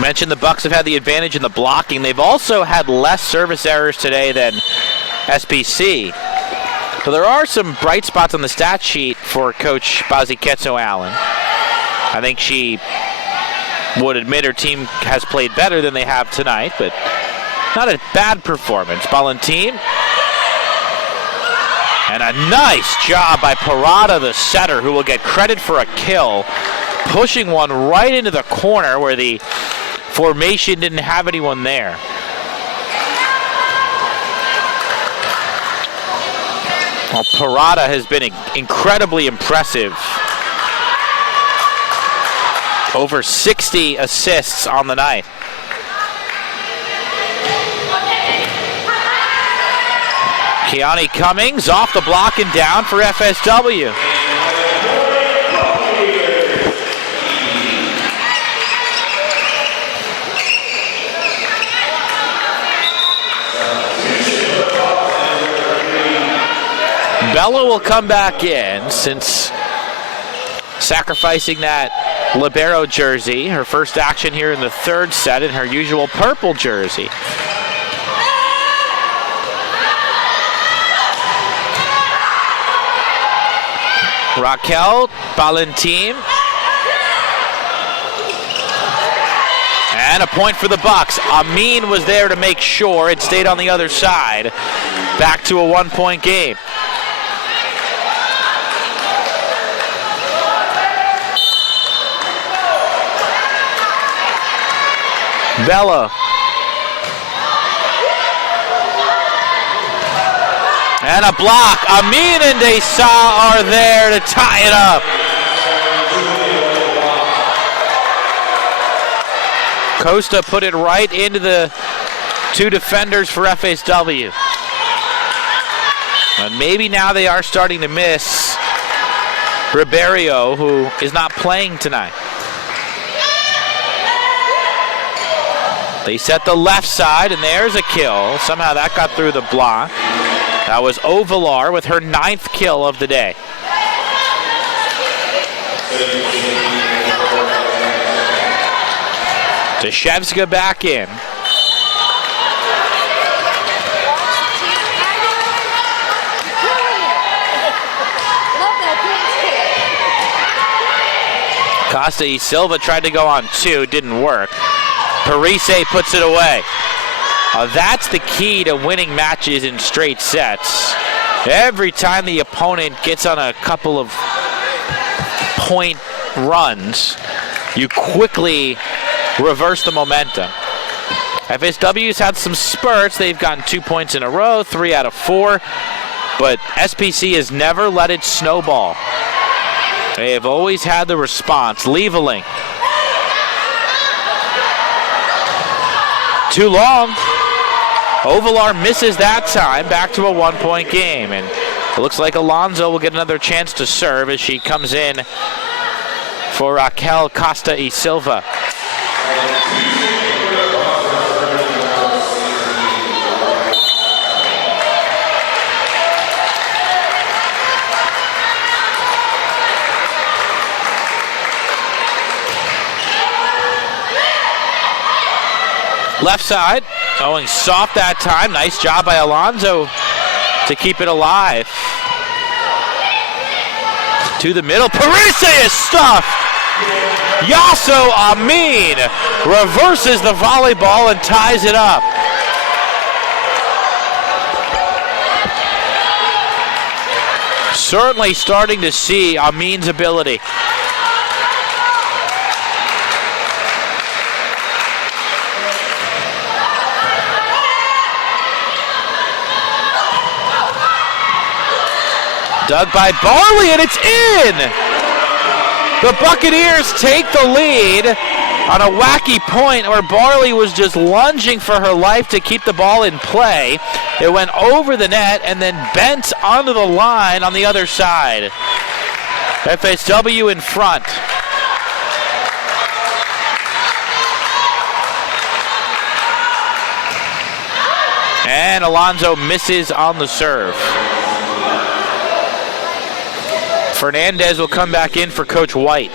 mentioned, the Bucs have had the advantage in the blocking. They've also had less service errors today than SPC. So there are some bright spots on the stat sheet for Coach Baziketso Allen. I think she would admit her team has played better than they have tonight, but not a bad performance. Ballantine. And a nice job by Parada, the setter, who will get credit for a kill, pushing one right into the corner where the formation didn't have anyone there. Well, Parada has been incredibly impressive. Over 60 assists on the night. Keani Cummings off the block and down for FSW. Bella will come back in since sacrificing that libero jersey, her first action here in the third set in her usual purple jersey. Raquel Valentin. And a point for the Bucs. Amin was there to make sure it stayed on the other side. Back to a 1-point game. Bella. And a block. Amin and Desa are there to tie it up. Costa put it right into the two defenders for FSW. And maybe now they are starting to miss Ribeiro, who is not playing tonight. They set the left side, and there's a kill. Somehow that got through the block. That was Ovalar with her 9th kill of the day. Deshevska back in. Costa y Silva tried to go on 2, didn't work. Parise puts it away. That's the key to winning matches in straight sets. Every time the opponent gets on a couple of point runs, you quickly reverse the momentum. FSW's had some spurts. They've gotten 2 points in a row, 3 out of 4. But SPC has never let it snowball. They have always had the response. Lieveling. Too long. Ovalar misses that time. Back to a 1-point game. And it looks like Alonso will get another chance to serve as she comes in for Raquel Costa y Silva. Left side, going soft that time. Nice job by Alonso to keep it alive. To the middle, Parise is stuffed. Yasso Amin reverses the volleyball and ties it up. Certainly starting to see Amin's ability. Dug by Barley, and it's in! The Buccaneers take the lead on a wacky point where Barley was just lunging for her life to keep the ball in play. It went over the net and then bent onto the line on the other side. FSW in front. And Alonso misses on the serve. Fernandez will come back in for Coach White.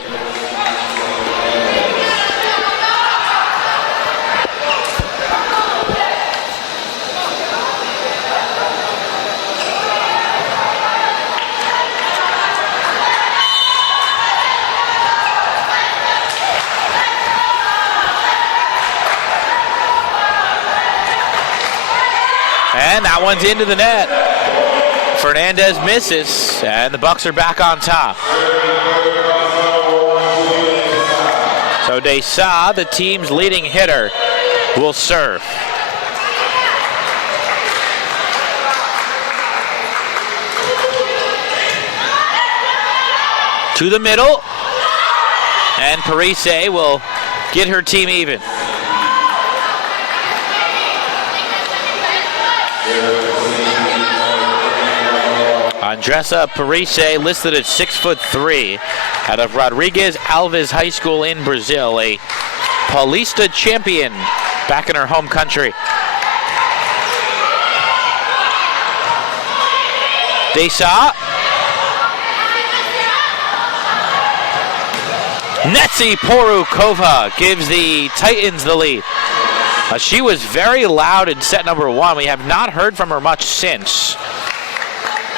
And that one's into the net. Fernandez misses, and the Bucs are back on top. So Desa, the team's leading hitter, will serve. To the middle, and Parise will get her team even. Andressa Parise, listed at 6'3", out of Rodrigues Alves High School in Brazil, a Paulista champion back in her home country. Desa. Netsi Porukova gives the Titans the lead. She was very loud in set number 1. We have not heard from her much since.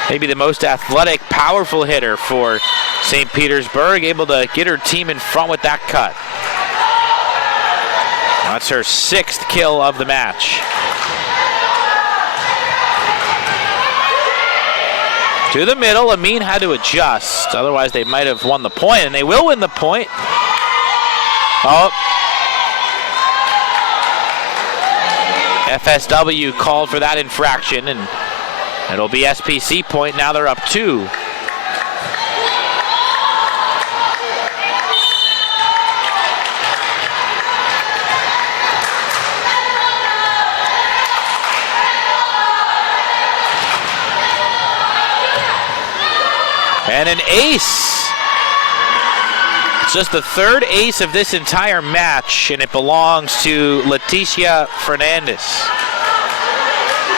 Maybe the most athletic, powerful hitter for St. Petersburg, able to get her team in front with that cut. That's her 6th kill of the match. To the middle, Amin had to adjust. Otherwise, they might have won the point, and they will win the point. Oh. FSW called for that infraction, and it'll be SPC point. Now they're up 2. And an ace. It's just the 3rd ace of this entire match, and it belongs to Leticia Fernandez.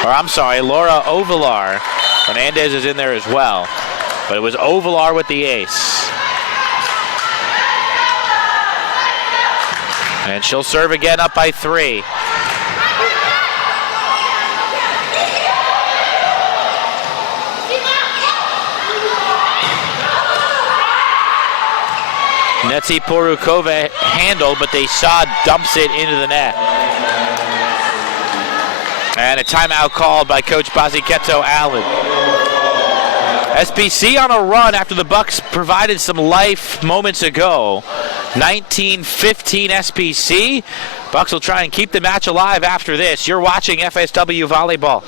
Or I'm sorry, Laura Ovalar. Fernandez is in there as well, but it was Ovalar with the ace. And she'll serve again, up by 3. Netsi Porukova handled, but Desa dumps it into the net. And a timeout called by Coach Baziketo Allen. SPC on a run after the Bucs provided some life moments ago. 19-15 SPC. Bucs will try and keep the match alive after this. You're watching FSW Volleyball.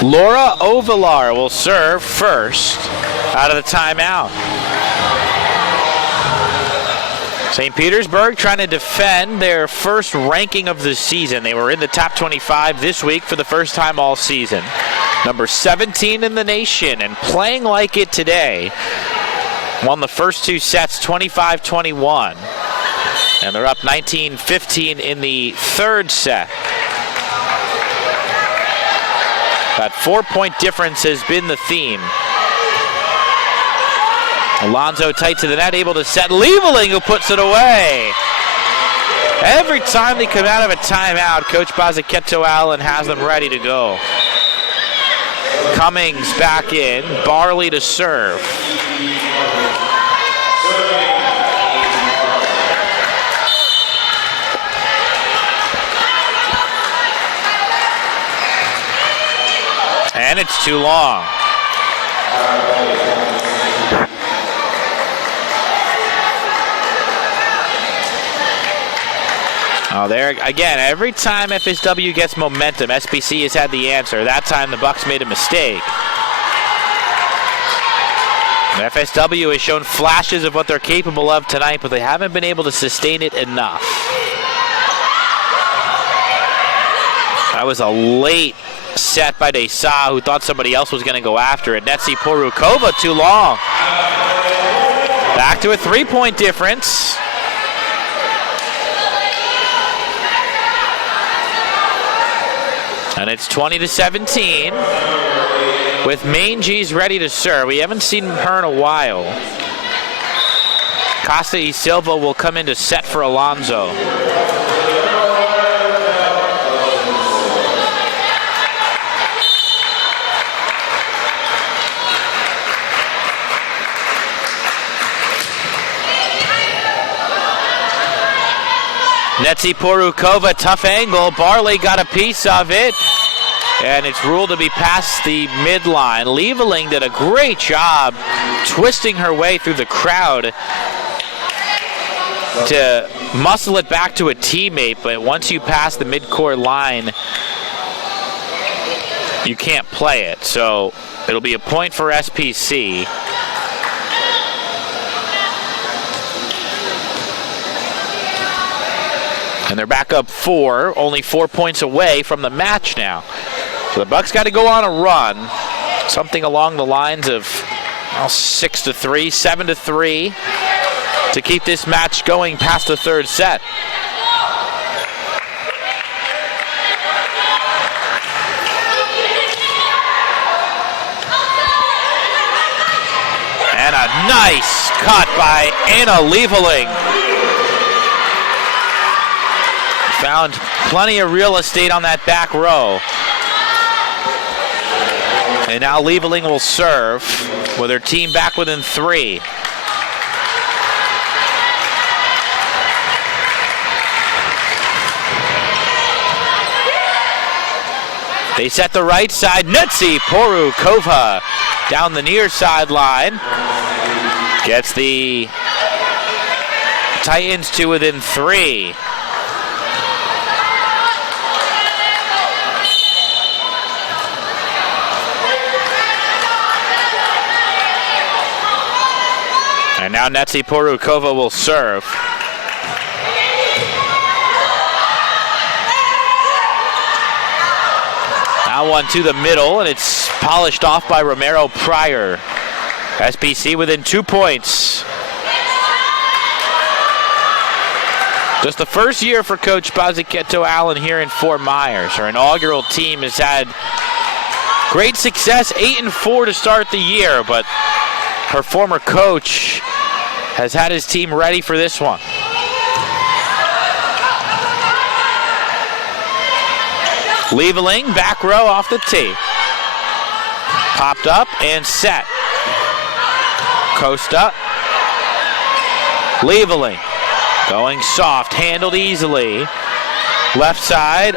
Laura Ovalar will serve first out of the timeout. St. Petersburg trying to defend their first ranking of the season. They were in the top 25 this week for the first time all season. Number 17 in the nation, and playing like it today. Won the first 2 sets 25-21. And they're up 19-15 in the 3rd set. That 4-point difference has been the theme. Alonso tight to the net, able to set. Lieveling who puts it away. Every time they come out of a timeout, Coach Baziketo Allen has them ready to go. Cummings back in, Barley to serve. And it's too long. Oh, there again, every time FSW gets momentum, SPC has had the answer. That time the Bucs made a mistake. FSW has shown flashes of what they're capable of tonight, but they haven't been able to sustain it enough. That was a late set by Desa, who thought somebody else was going to go after it. Netsi Porukova too long. Back to a 3-point difference. And it's 20-17 with Manges ready to serve. We haven't seen her in a while. Costa y Silva will come in to set for Alonso. Netsi Porukova, tough angle. Barley got a piece of it, and it's ruled to be past the midline. Lieveling did a great job twisting her way through the crowd to muscle it back to a teammate, but once you pass the midcourt line, you can't play it. So it'll be a point for SPC. And they're back up 4, only 4 points away from the match now. So the Bucs got to go on a run, something along the lines of 6-3, 7-3, to keep this match going past the third set. And a nice cut by Anna Lieveling. Found plenty of real estate on that back row. And now Lieveling will serve with her team back within 3. They set the right side. Netsi Porukova down the near sideline. Gets the Titans to within 3. And now Netsi Porukova will serve. Now one to the middle, and it's polished off by Romero Pryor. SPC within 2 points. Just the first year for Coach Baziketo Allen here in Fort Myers. Her inaugural team has had great success, 8-4 to start the year, but her former coach has had his team ready for this one. Lieveling, back row off the tee. Popped up and set. Costa. Lieveling going soft, handled easily. Left side,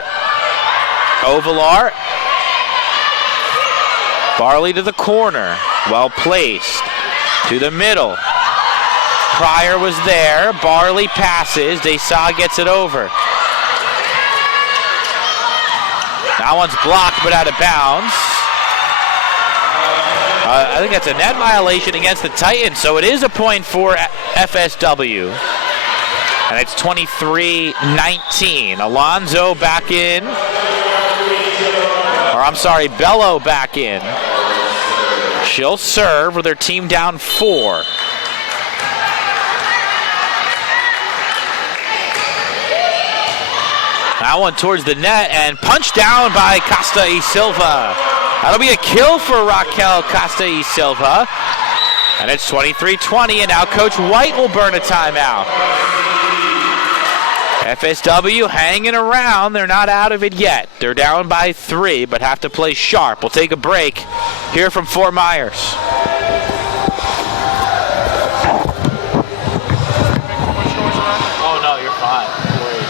Ovalar. Barley to the corner, well placed. To the middle. Pryor was there. Barley passes. Desa gets it over. That one's blocked but out of bounds. I think that's a net violation against the Titans, so it is a point for FSW. And it's 23-19. Alonso back in. Or I'm sorry, Bello back in. She'll serve with her team down 4. That one towards the net and punched down by Costa y Silva. That'll be a kill for Raquel Costa y Silva. And it's 23-20, and now Coach White will burn a timeout. FSW hanging around. They're not out of it yet. They're down by 3, but have to play sharp. We'll take a break here from Fort Myers. Oh, no, you're fine. No worries.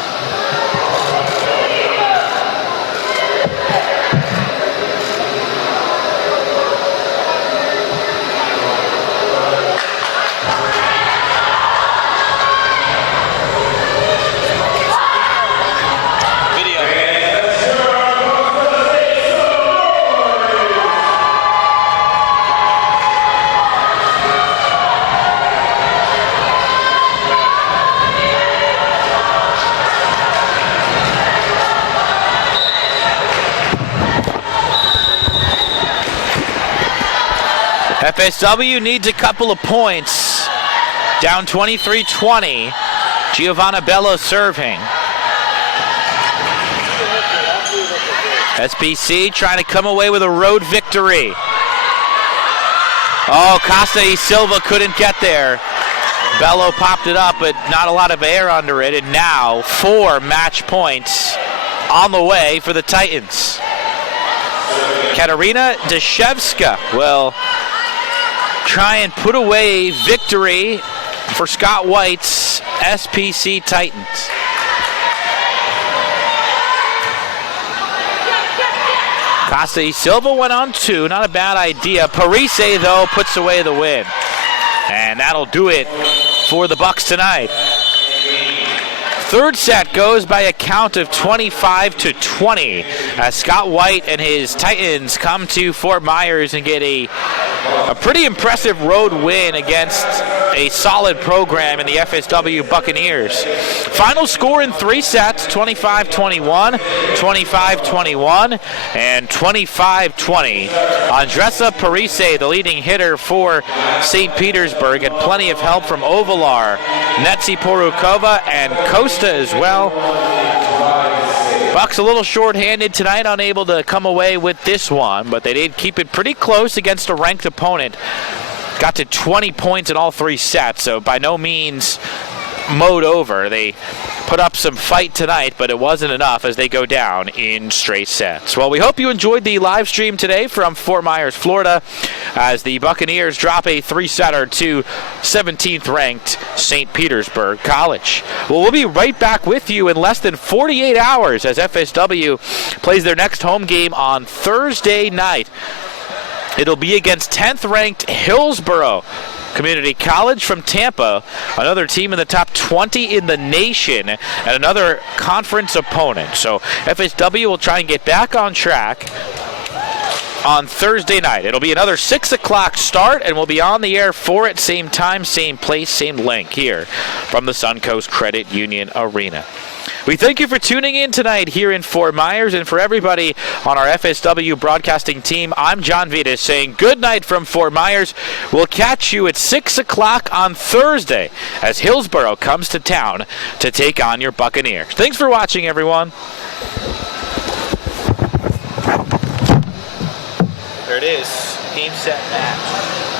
FSW needs a couple of points. Down 23-20. Giovanna Bello serving. SBC trying to come away with a road victory. Oh, Costa y Silva couldn't get there. Bello popped it up, but not a lot of air under it. And now 4 match points on the way for the Titans. Katarina Deshevska will try and put away victory for Scott White's SPC Titans. Costa y Silva went on 2, not a bad idea. Parise, though, puts away the win. And that'll do it for the Bucs tonight. Third set goes by a count of 25-20 as Scott White and his Titans come to Fort Myers and get a pretty impressive road win against a solid program in the FSW Buccaneers. Final score in 3 sets, 25-21, 25-21, and 25-20. Andressa Parise, the leading hitter for St. Petersburg, had plenty of help from Ovalar, Netsi Porukova, and Costa as well. Bucs a little short-handed tonight, unable to come away with this one, but they did keep it pretty close against a ranked opponent. Got to 20 points in all 3 sets, so by no means mowed over. They put up some fight tonight, but it wasn't enough as they go down in straight sets. Well, we hope you enjoyed the live stream today from Fort Myers, Florida, as the Buccaneers drop a 3-setter to 17th-ranked St. Petersburg College. Well, we'll be right back with you in less than 48 hours as FSW plays their next home game on Thursday night. It'll be against 10th-ranked Hillsborough Community College from Tampa, another team in the top 20 in the nation, and another conference opponent. So FSW will try and get back on track on Thursday night. It'll be another 6 o'clock start, and we'll be on the air for it. Same time, same place, same link here from the Suncoast Credit Union Arena. We thank you for tuning in tonight here in Fort Myers, and for everybody on our FSW broadcasting team, I'm John Vitas saying good night from Fort Myers. We'll catch you at 6 o'clock on Thursday as Hillsborough comes to town to take on your Buccaneers. Thanks for watching, everyone. There it is. Game, set, match.